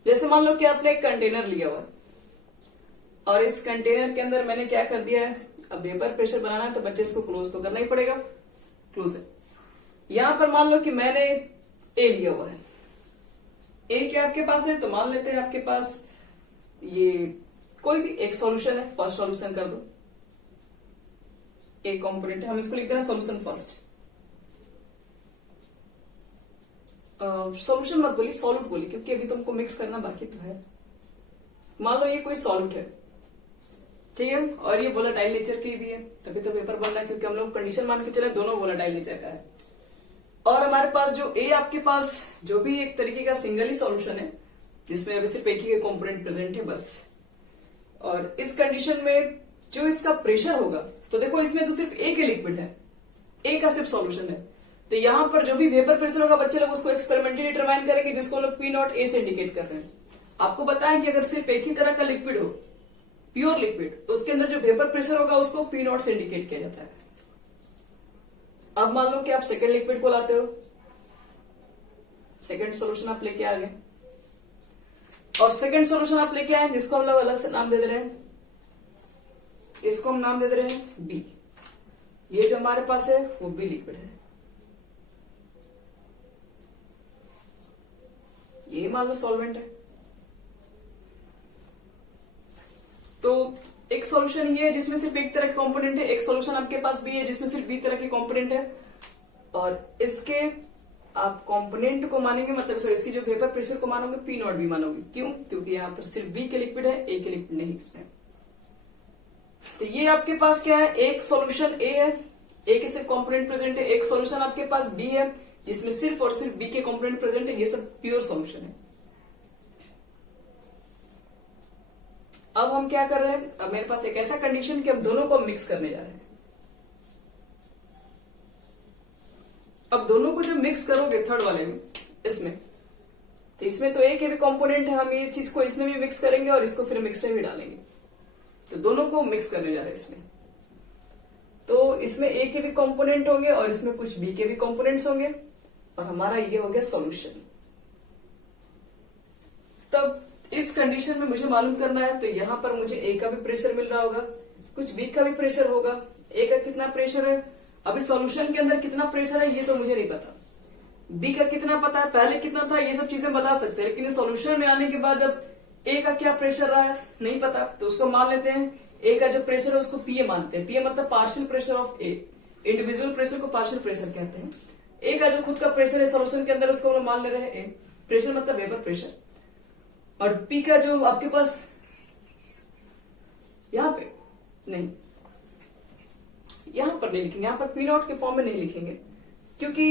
जैसे मान लो कि आपने एक कंटेनर लिया हुआ और इस कंटेनर के अंदर मैंने क्या कर दिया है, अब वेपर प्रेशर बनाना है तो बच्चे इसको क्लोज तो करना ही पड़ेगा, क्लोज है। यहां पर मान लो कि मैंने ए लिया हुआ है, ए क्या आपके पास है? तो मान लेते हैं आपके पास ये कोई भी एक सॉल्यूशन है, फर्स्ट सॉल्यूशन कर दो, ए कंपोनेंट है, हम इसको लिखते हैं सॉल्यूशन फर्स्ट। सॉल्यूशन मत बोली, सॉल्यूट बोली, क्योंकि अभी तुमको मिक्स करना बाकी तो है। मान लो ये कोई सॉल्यूट है, ठीक है, और ये वोलाटाइल नेचर की भी है, तभी तो पेपर बन रहा है, क्योंकि हम लोग कंडीशन मान के चले दोनों वोलाटाइल नेचर का है। और हमारे पास जो ए आपके पास जो भी एक तरीके का सिंगल ही सॉल्यूशन है जिसमें अभी सिर्फ एक ही कंपोनेंट प्रेजेंट है बस। और इस कंडीशन में जो इसका प्रेशर होगा, तो देखो इसमें तो सिर्फ ए के लिक्विड है, ए का सिर्फ सॉल्यूशन है, तो यहां पर जो भी वेपर प्रेशर होगा बच्चे लोग उसको एक्सपेरिमेंटली डिटरमाइन करेंगे, जिसको लोग पी नॉट ए से इंडिकेट कर रहे हैं। आपको बताएं कि अगर सिर्फ एक ही तरह का लिक्विड हो, प्योर लिक्विड, उसके अंदर जो वेपर प्रेशर होगा उसको पी नॉट से इंडिकेट किया जाता है। अब मान लो कि आप सेकेंड लिक्विड को लाते हो, सेकेंड सॉल्यूशन आप लेके आ गए, और सेकेंड सॉल्यूशन आप लेके आए जिसको हम लोग अलग से नाम दे दे रहे हैं, इसको हम नाम दे दे रहे हैं बी। ये जो हमारे पास है वो बी लिक्विड है। मान लो सॉल्वेंट है। तो एक सॉल्यूशन ये है जिसमें सिर्फ एक तरह के कंपोनेंट है, एक सॉल्यूशन आपके पास भी है जिसमें सिर्फ बी तरह के कंपोनेंट है, और इसके आप कंपोनेंट को मानेंगे, मतलब सॉरी इसकी जो वेपर प्रेशर को मानोगे पी नॉट भी मानोगे। क्यों? क्योंकि यहाँ पर सिर्फ बी के लिक्विड है, ए के लिक्विड नहीं इसमें। तो ये आपके पास क्या है, एक सॉल्यूशन ए है, ए के सिर्फ कंपोनेंट प्रेजेंट है, एक सॉल्यूशन आपके पास बी है जिसमें सिर्फ और सिर्फ बी के कंपोनेंट प्रेजेंट है। ये सब प्योर सॉल्यूशन है। अब हम क्या कर रहे हैं, अब मेरे पास एक ऐसा कंडीशन कि हम दोनों को मिक्स करने जा रहे हैं। अब दोनों को जो मिक्स करोगे थर्ड वाले में, इसमें तो इसमें तो एक ही भी कंपोनेंट है, हम ये चीज को इसमें भी मिक्स करेंगे और इसको फिर मिक्स में भी डालेंगे। तो दोनों को मिक्स करने जा रहे हैं इसमें। तो इसमें ए के भी कंपोनेंट होंगे और इसमें कुछ बी के भी कंपोनेंट्स होंगे, और हमारा ये हो गया सॉल्यूशन। तब इस कंडीशन में मुझे मालूम करना है, तो यहां पर मुझे ए का भी प्रेशर मिल रहा होगा, कुछ बी का भी प्रेशर होगा। ए का कितना प्रेशर है, अभी सॉल्यूशन के अंदर कितना प्रेशर है ये तो मुझे नहीं पता, बी का कितना पता है, पहले कितना था, ये सब चीजें बता सकते हैं, लेकिन सॉल्यूशन में आने के बाद अब ए का क्या प्रेशर रहा है नहीं पता, तो उसको मान लेते हैं ए का जो प्रेशर है उसको पीए मानते हैं। पीए मतलब partial pressure of A, individual pressure को पार्शियल प्रेशर कहते हैं। ए का जो खुद का प्रेशर है सॉल्यूशन के अंदर उसको हम मान ले रहे हैं ए, प्रेशर मतलब वेपर प्रेशर। और पी का जो आपके पास यहां पे नहीं, यहां पर नहीं लिखेंगे, यहां पर पी नॉट के फॉर्म में नहीं लिखेंगे, क्योंकि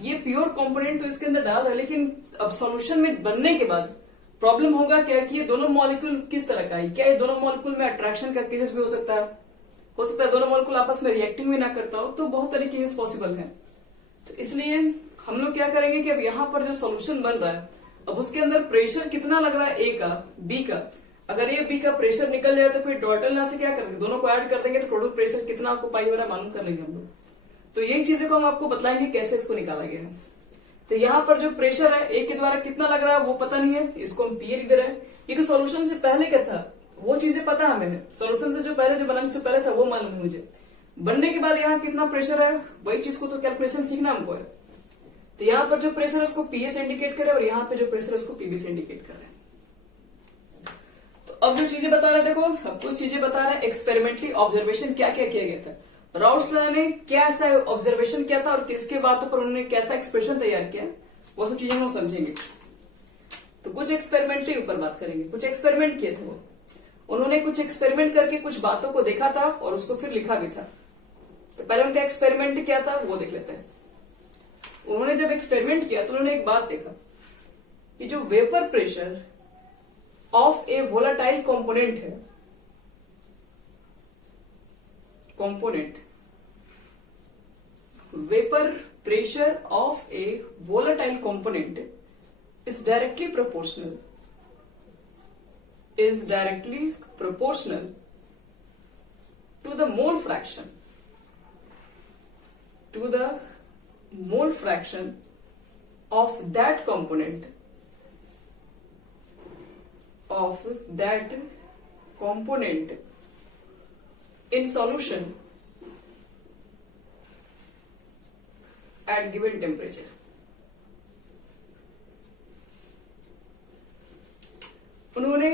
ये प्योर कंपोनेंट तो इसके अंदर डाल है, लेकिन अब सॉल्यूशन में बनने के बाद प्रॉब्लम होगा क्या कि ये दोनों मॉलिक्यूल किस तरह का है, क्या ये दोनों मॉलिक्यूल में अट्रैक्शन का केस भी हो सकता है दोनों मॉलिक्यूल आपस में रिएक्टिंग भी ना करता हो, तो बहुत तरह के केस पॉसिबल है। तो इसलिए हम लोग क्या करेंगे कि अब यहाँ पर जो सॉल्यूशन बन रहा है, अब उसके अंदर प्रेशर कितना लग रहा है ए का बी का, अगर ये बी का प्रेशर निकल जाए तो फिर टोटल यहाँ से क्या करेंगे, दोनों को ऐड कर देंगे तो टोटल प्रेशर कितना आपको पाई हो रहा है मालूम कर लेंगे हम लोग। तो यही चीजें को हम आपको बतलाएंगे कैसे इसको निकाला गया है। तो यहाँ पर जो प्रेशर है ए के द्वारा कितना लग रहा है वो पता नहीं है, इसको हम पीए लिख दे रहे हैं, क्योंकि सॉल्यूशन से पहले क्या था वो चीजें पता है हमें, सॉल्यूशन से जो पहले जो बनाने से पहले था वो मालूम है मुझे, बनने के बाद यहाँ कितना प्रेशर है वही चीज को तो कैलकुलेशन सीखना हमको है। तो यहाँ पर जो प्रेशर है उसको पीए से इंडिकेट करे और यहाँ पे जो प्रेशर है उसको पीबी से इंडिकेट कर रहे हैं। तो अब जो चीजें बता रहे हैं, देखो अब कुछ चीजें बता रहे हैं एक्सपेरिमेंटली ऑब्जर्वेशन क्या क्या किया गया था, राउट्सलर ने क्या ऐसा ऑब्जर्वेशन किया था और किसके बातों पर उन्होंने कैसा एक्सप्रेशन तैयार किया, वो सब चीजें हम समझेंगे। तो कुछ एक्सपेरिमेंट के ऊपर बात करेंगे, कुछ एक्सपेरिमेंट किए थे वो, उन्होंने कुछ एक्सपेरिमेंट करके कुछ बातों को देखा था और उसको फिर लिखा भी था। तो पहले उनका एक्सपेरिमेंट क्या था वो देख लेते हैं। उन्होंने जब एक्सपेरिमेंट किया तो उन्होंने एक बात देखा कि जो vapour pressure of a volatile component है, component vapour pressure of a volatile component is directly proportional to the mole fraction, of that component in solution at given temperature. उन्होंने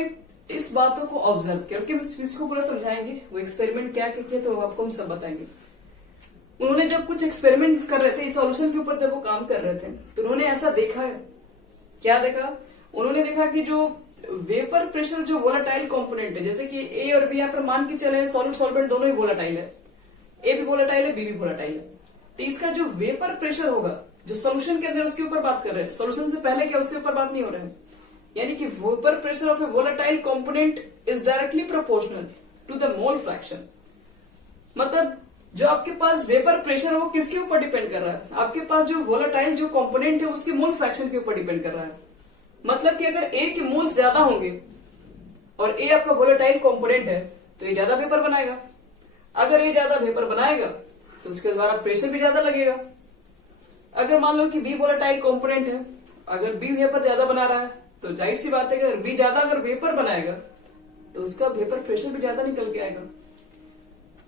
इस बातों को ऑब्जर्व किया, क्योंकि हम इसको पूरा समझाएंगे, वो एक्सपेरिमेंट क्या किए तो आपको हम सब बताएंगे। उन्होंने जब कुछ एक्सपेरिमेंट कर रहे थे इस सॉल्यूशन के ऊपर, जब वो काम कर रहे थे तो उन्होंने ऐसा देखा है, क्या देखा, उन्होंने देखा कि जो वेपर प्रेशर जो वोलाटाइल कंपोनेंट है, जैसे कि ए और बी यहाँ पर मान के चले सॉलिड सॉल्वेंट दोनों ही वोलाटाइल है, ए भी वोलाटाइल है बी भी वोलाटाइल है, तो इसका जो वेपर प्रेशर होगा जो सॉल्यूशन के अंदर उसके ऊपर बात कर रहे हैं, सॉल्यूशन से पहले क्या उसके ऊपर बात नहीं हो रहा है, यानी कि vapour pressure of a volatile component is directly proportional to the mole fraction. मतलब जो आपके पास वेपर प्रेशर है वो किसके ऊपर डिपेंड कर रहा है, आपके पास जो वोलाटाइल जो कंपोनेंट है उसके मोल फ्रैक्शन के ऊपर डिपेंड कर रहा है। मतलब कि अगर ए के मोल्स ज्यादा होंगे और ए आपका वोलाटाइल कंपोनेंट है तो ये ज्यादा वेपर बनाएगा, अगर ये ज्यादा वेपर बनाएगा तो उसके द्वारा प्रेशर भी ज्यादा लगेगा। अगर मान लो कि बी वोलाटाइल कंपोनेंट है, अगर बी वेपर ज्यादा बना रहा है तो जाहिर सी बात है कि अगर बी ज्यादा अगर वेपर बनाएगा तो उसका वेपर प्रेशर भी ज्यादा निकल के आएगा।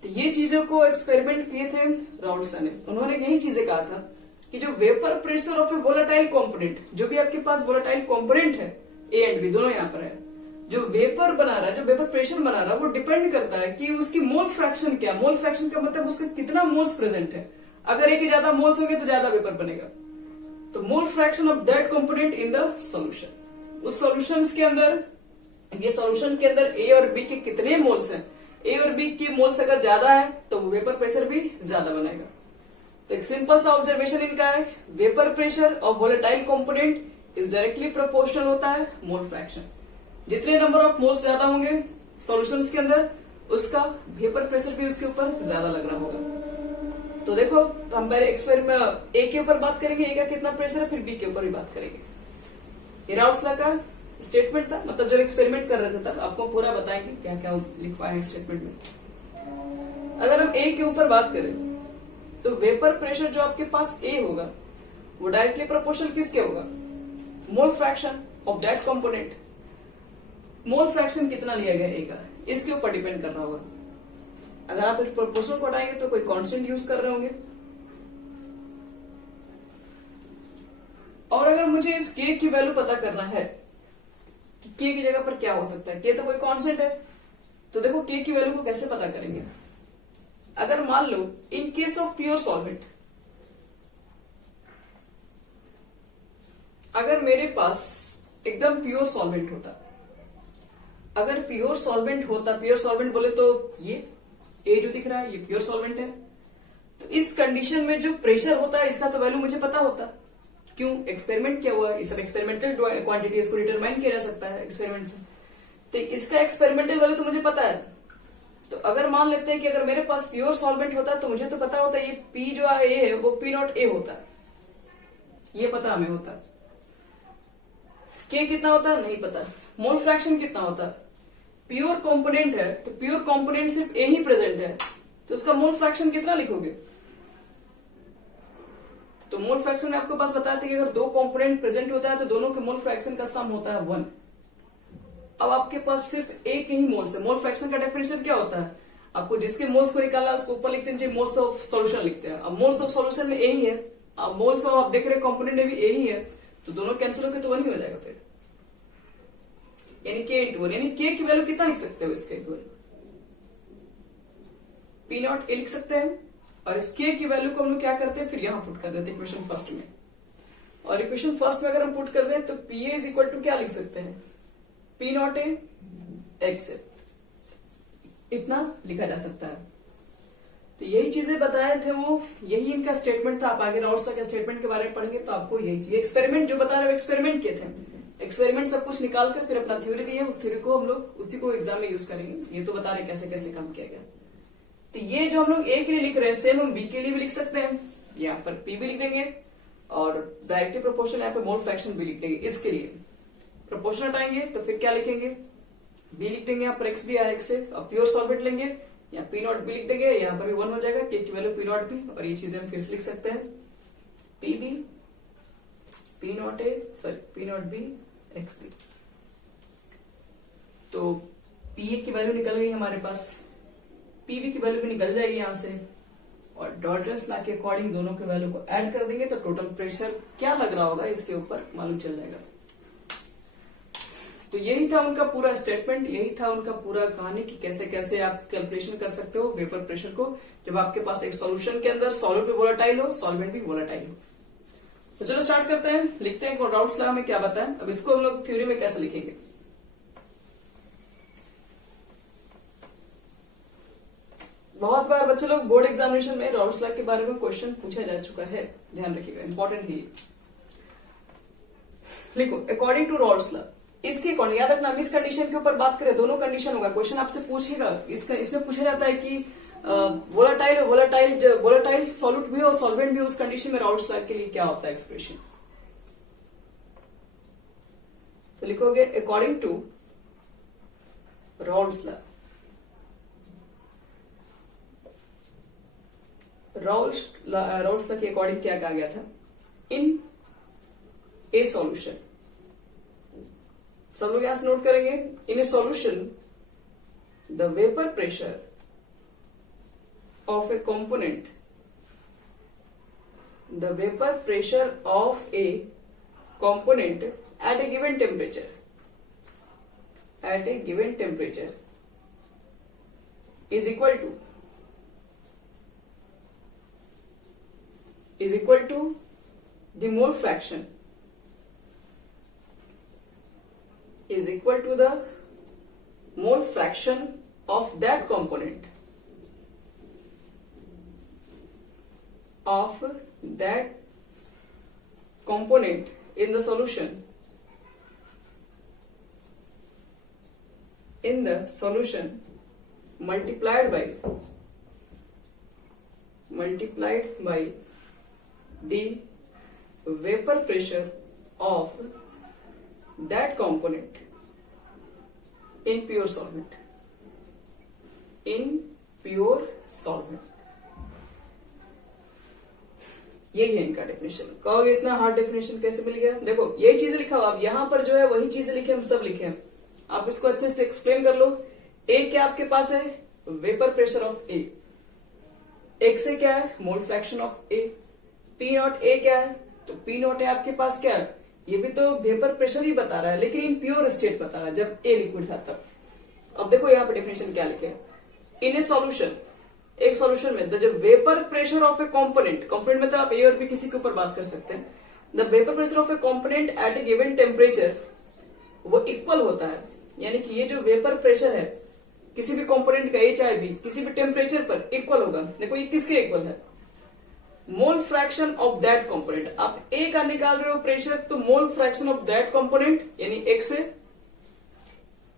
तो ये चीजों को एक्सपेरिमेंट किए थे राउल्सन ने, उन्होंने यही चीजें कहा था कि जो vapour pressure of A volatile component, जो भी आपके पास वोलेटाइल कंपोनेंट है ए एंड बी दोनों यहाँ पर है, जो वेपर बना रहा है, जो वेपर प्रेशर बना रहा है, वो डिपेंड करता है कि उसकी मोल फ्रैक्शन क्या। मोल फ्रैक्शन का मतलब उसका कितना मोल्स प्रेजेंट है। अगर एक ही ज्यादा मोल्स होंगे तो ज्यादा वेपर बनेगा। तो mole fraction of that component in the solution. उस सॉल्यूशन के अंदर, ये सॉल्यूशन के अंदर ए और बी के कितने मोल्स हैं, ए और बी के मोल्स अगर ज्यादा है तो वेपर प्रेशर भी ज्यादा बनेगा। तो एक सिंपल सा ऑब्जर्वेशन इनका है, vapour pressure of volatile component is directly proportional होता है मोल फ्रैक्शन। जितने नंबर ऑफ मोल्स ज्यादा होंगे सॉल्यूशंस के अंदर, उसका वेपर प्रेशर भी उसके ऊपर ज्यादा लगना होगा। तो देखो हम पहले एक्सपेरिमेंट ए के ऊपर बात करेंगे, ए का कितना प्रेशर है, फिर बी के ऊपर भी बात करेंगे। ये राउट्स लॉ का स्टेटमेंट था, मतलब जब एक्सपेरिमेंट कर रहे थे तब आपको पूरा बताएंगे क्या क्या लिखवाए हैं स्टेटमेंट में। अगर हम ए के ऊपर बात करें तो वेपर प्रेशर जो आपके पास ए होगा वो डायरेक्टली प्रोपोर्शनल किसके होगा, mole fraction of that component. Mole fraction कितना लिया गया ए का, इसके ऊपर डिपेंड कर रहा होगा। अगर आप इस प्रोपोर्शन को हटाएंगे तो कोई कांस्टेंट यूज कर रहे होंगे, और अगर मुझे इस के की वैल्यू पता करना है कि के की जगह पर क्या हो सकता है, के तो कोई कांस्टेंट है, तो देखो के की वैल्यू को कैसे पता करेंगे। अगर मान लो in case of pure solvent, अगर मेरे पास एकदम प्योर सॉल्वेंट होता, अगर प्योर सॉल्वेंट होता, प्योर सॉल्वेंट बोले तो ये ए जो दिख रहा है ये प्योर सॉल्वेंट है, तो इस कंडीशन में जो प्रेशर होता है इसका तो वैल्यू मुझे पता होता। क्यों, एक्सपेरिमेंट किया हुआ है, इस एक्सपेरिमेंटल क्वांटिटी, इसको डिटरमाइन किया जा सकता है एक्सपेरिमेंट से, तो इसका एक्सपेरिमेंटल वैल्यू तो मुझे पता है। तो अगर मान लेते हैं कि अगर मेरे पास प्योर सॉल्वेंट होता तो मुझे तो पता होता ये पी जो ए है वो पी नॉट ए होता, ये पता हमें होता। के कितना होता नहीं पता। मोल फ्रैक्शन कितना होता, प्योर कंपोनेंट है तो प्योर कंपोनेंट सिर्फ ए ही प्रेजेंट है, तो उसका मोल फ्रैक्शन कितना लिखोगे। तो मोल फ्रैक्शन में आपको पास बताया था कि अगर दो कंपोनेंट प्रेजेंट होता है तो दोनों के मोल फ्रैक्शन का सम होता है 1। अब आपके पास सिर्फ एक ही मोल्स है। मोल फ्रैक्शन का डेफिनेशन क्या होता है, आपको जिसके मोल्स को निकालना है उसको ऊपर लिखते हैं, मोल्स ऑफ सॉल्यूशन लिखते हैं। अब मोल्स ऑफ सॉल्यूशन में ए ही है, अब मोल्स ऑफ आप देख रहे कंपोनेंट में भी ए ही है, तो दोनों कैंसिल होकर तो 1 ही हो जाएगा फिर, यानी के इंटू 1, यानी के की वैल्यू कितना लिख सकते हो इसके इक्वल, पी नॉट ए लिख सकते हैं। और इस के की वैल्यू को हम लोग क्या करते हैं, फिर यहां पुट कर देते हैं इक्वेशन फर्स्ट में। और इक्वेशन फर्स्ट में अगर हम पुट कर दें तो P A is equal to क्या लिख सकते हैं, पी नॉट ए एक्स, इतना लिखा जा सकता है। तो यही चीजें बताए थे वो, यही इनका स्टेटमेंट था। आप आगे राउट्स के स्टेटमेंट के बारे में पढ़ेंगे तो आपको यही चीज, एक्सपेरिमेंट जो बता रहे हो एक्सपेरिमेंट किए थे, एक्सपेरिमेंट सब कुछ निकाल कर फिर अपना थ्योरी दी है, उस थ्योरी को हम लोग उसी को एग्जाम में यूज करेंगे। ये तो बता रहे कैसे कैसे काम किया गया। तो ये जो हम लोग ए के लिए लिख रहे हैं सेम हम बी के लिए भी लिख सकते हैं, यहाँ पर पी भी लिख देंगे और डायरेक्टली प्रोपोर्शनल यहाँ पे मोल फ्रैक्शन भी लिख देंगे। इसके लिए प्रोपोर्शनल हटाएंगे तो फिर क्या लिखेंगे, बी लिख देंगे, यहाँ पर एक्स भी आया एक्स से, और प्योर सॉल्वेंट लेंगे, यहाँ पी नॉट बी लिख देंगे, यहाँ पर भी 1 हो जाएगा, के की वैल्यू पी नॉट बी, और ये चीजें हम फिर से लिख सकते हैं, P B P nought A sorry P nought B X B. तो पी ए की वैल्यू निकल गई हमारे पास, पीबी की वैल्यू भी निकल जाएगी यहां से, और डॉल्टन्स लॉ के अकॉर्डिंग दोनों के वैल्यू को ऐड कर देंगे तो टोटल प्रेशर क्या लग रहा होगा इसके ऊपर मालूम चल जाएगा। तो यही था उनका पूरा स्टेटमेंट, यही था उनका पूरा कहानी कि कैसे कैसे आप कैलकुलेशन कर सकते हो वेपर प्रेशर को जब आपके पास एक सॉल्यूशन के अंदर सॉलिड भी वोलेटाइल हो, सॉल्वेंट भी वोलेटाइल हो। तो चलो स्टार्ट करते हैं, लिखते हैं राउट्स लॉ में क्या बताएं। अब इसको हम लोग थ्योरी में कैसे लिखेंगे। बहुत बार बच्चे लोग बोर्ड एग्जामिनेशन में राउट्स लॉ के बारे में क्वेश्चन पूछा जा चुका है, ध्यान रखिएगा, इंपॉर्टेंट है। लिखो अकॉर्डिंग टू राउट्स लॉ, इसके अकॉर्डिंग याद रखना, इस कंडीशन के ऊपर बात करें, दोनों कंडीशन होगा, क्वेश्चन आपसे पूछेगा। इसमें पूछा जाता है कि वोलेटाइल सॉल्यूट भी हो सॉल्वेंट भी हो, उस कंडीशन में राउट्स लॉ के लिए क्या होता है एक्सप्रेशन। तो लिखोगे according to Raoult's law, Raoult's law के अकॉर्डिंग क्या कहा गया था, इन ए सॉल्यूशन, सब लोग यहां से नोट करेंगे, in a solution the vapour pressure of a component the vapor pressure of a component at a given temperature is equal to the mole fraction of that component in the solution multiplied by the vapor pressure of that component in pure solvent. यही है इनका definition. कहोगे इतना hard definition कैसे मिल गया? देखो यही चीज लिखा हुआ, अब यहाँ पर जो है वही चीजें लिखे, हम सब लिखे हैं। आप इसको अच्छे से एक्सप्लेन कर लो। ए क्या आपके पास है? Vapour pressure of A. X से क्या है? Mole fraction of A. P nought ए क्या है? तो पी नॉट ए आपके पास क्या है? ये भी तो वेपर प्रेशर ही बता रहा है, लेकिन इन प्योर स्टेट बता रहा है, जब ए लिक्विड था तब। अब देखो यहाँ पे डेफिनेशन क्या लिखे, इन ए सॉल्यूशन, एक सॉल्यूशन में जब vapour pressure of a component में तो आप ए और बी किसी के ऊपर बात कर सकते हैं। The vapour pressure of a component at a given temperature, वो इक्वल होता है, यानी कि ये जो वेपर प्रेशर है किसी भी कंपोनेंट का ए चाहे बी किसी भी टेम्परेचर पर इक्वल होगा। देखो ये किसके इक्वल है? Mole fraction of that component. आप ए का निकाल रहे हो प्रेशर, तो mole fraction of that component यानी एक्स है,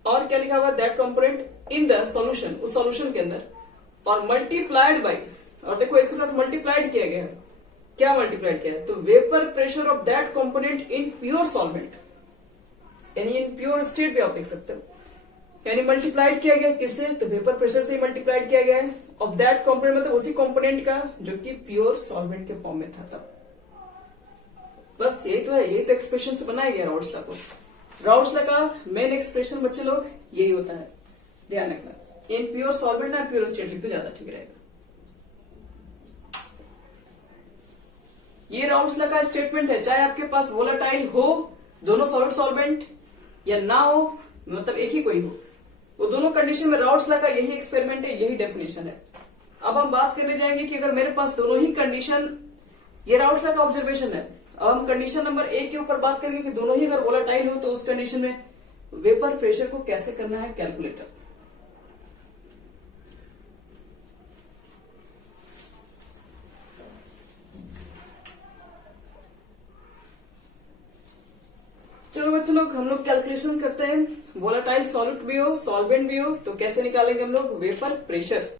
और क्या लिखा हुआ? That component in the solution, उस सॉल्यूशन के अंदर, और मल्टीप्लाइड बाई, और देखो इसके साथ मल्टीप्लाइड किया गया है। क्या मल्टीप्लाइड किया है? तो vapour pressure of that component in pure solvent, यानी इन प्योर स्टेट भी आप लिख सकते हो। यानी मल्टीप्लाइड किया गया किससे? तो वेपर प्रेशर से मल्टीप्लाइड किया गया है ऑफ दैट कंपोनेंट, मतलब उसी कंपोनेंट का जो कि प्योर सॉल्वेंट के फॉर्म में था तब। बस यही तो है, यही तो एक्सप्रेशन से बनाया गया राउल्ट्स लॉ को। राउल्ट्स लॉ का मेन एक्सप्रेशन बच्चे लोग यही होता है, ध्यान रखना। इन प्योर सॉल्वेंट ना प्योर स्टेट लिख तो ज्यादा ठीक रहेगा। ये राउल्ट्स लॉ का स्टेटमेंट है, चाहे आपके पास वोलेटाइल हो, दोनों सॉलिड सॉल्वेंट, या ना हो, मतलब एक ही कोई हो, वो दोनों कंडीशन में राउल्ट्स लॉ का यही एक्सपेरिमेंट है, यही डेफिनेशन है। अब हम बात करने जाएंगे कि अगर मेरे पास दोनों ही कंडीशन, ये राउल्ट्स लॉ का ऑब्जर्वेशन है। अब हम कंडीशन नंबर 1 के ऊपर बात करेंगे कि दोनों ही अगर वोलेटाइल हो तो उस कंडीशन में वेपर प्रेशर को कैसे करना है कैलकुलेटर। चलो बच्चों लोग, हम लोग कैलकुलेशन करते हैं। वोलेटाइल सॉल्यूट भी हो, सॉल्वेंट भी हो, तो कैसे निकालेंगे हम लोग वेपर प्रेशर।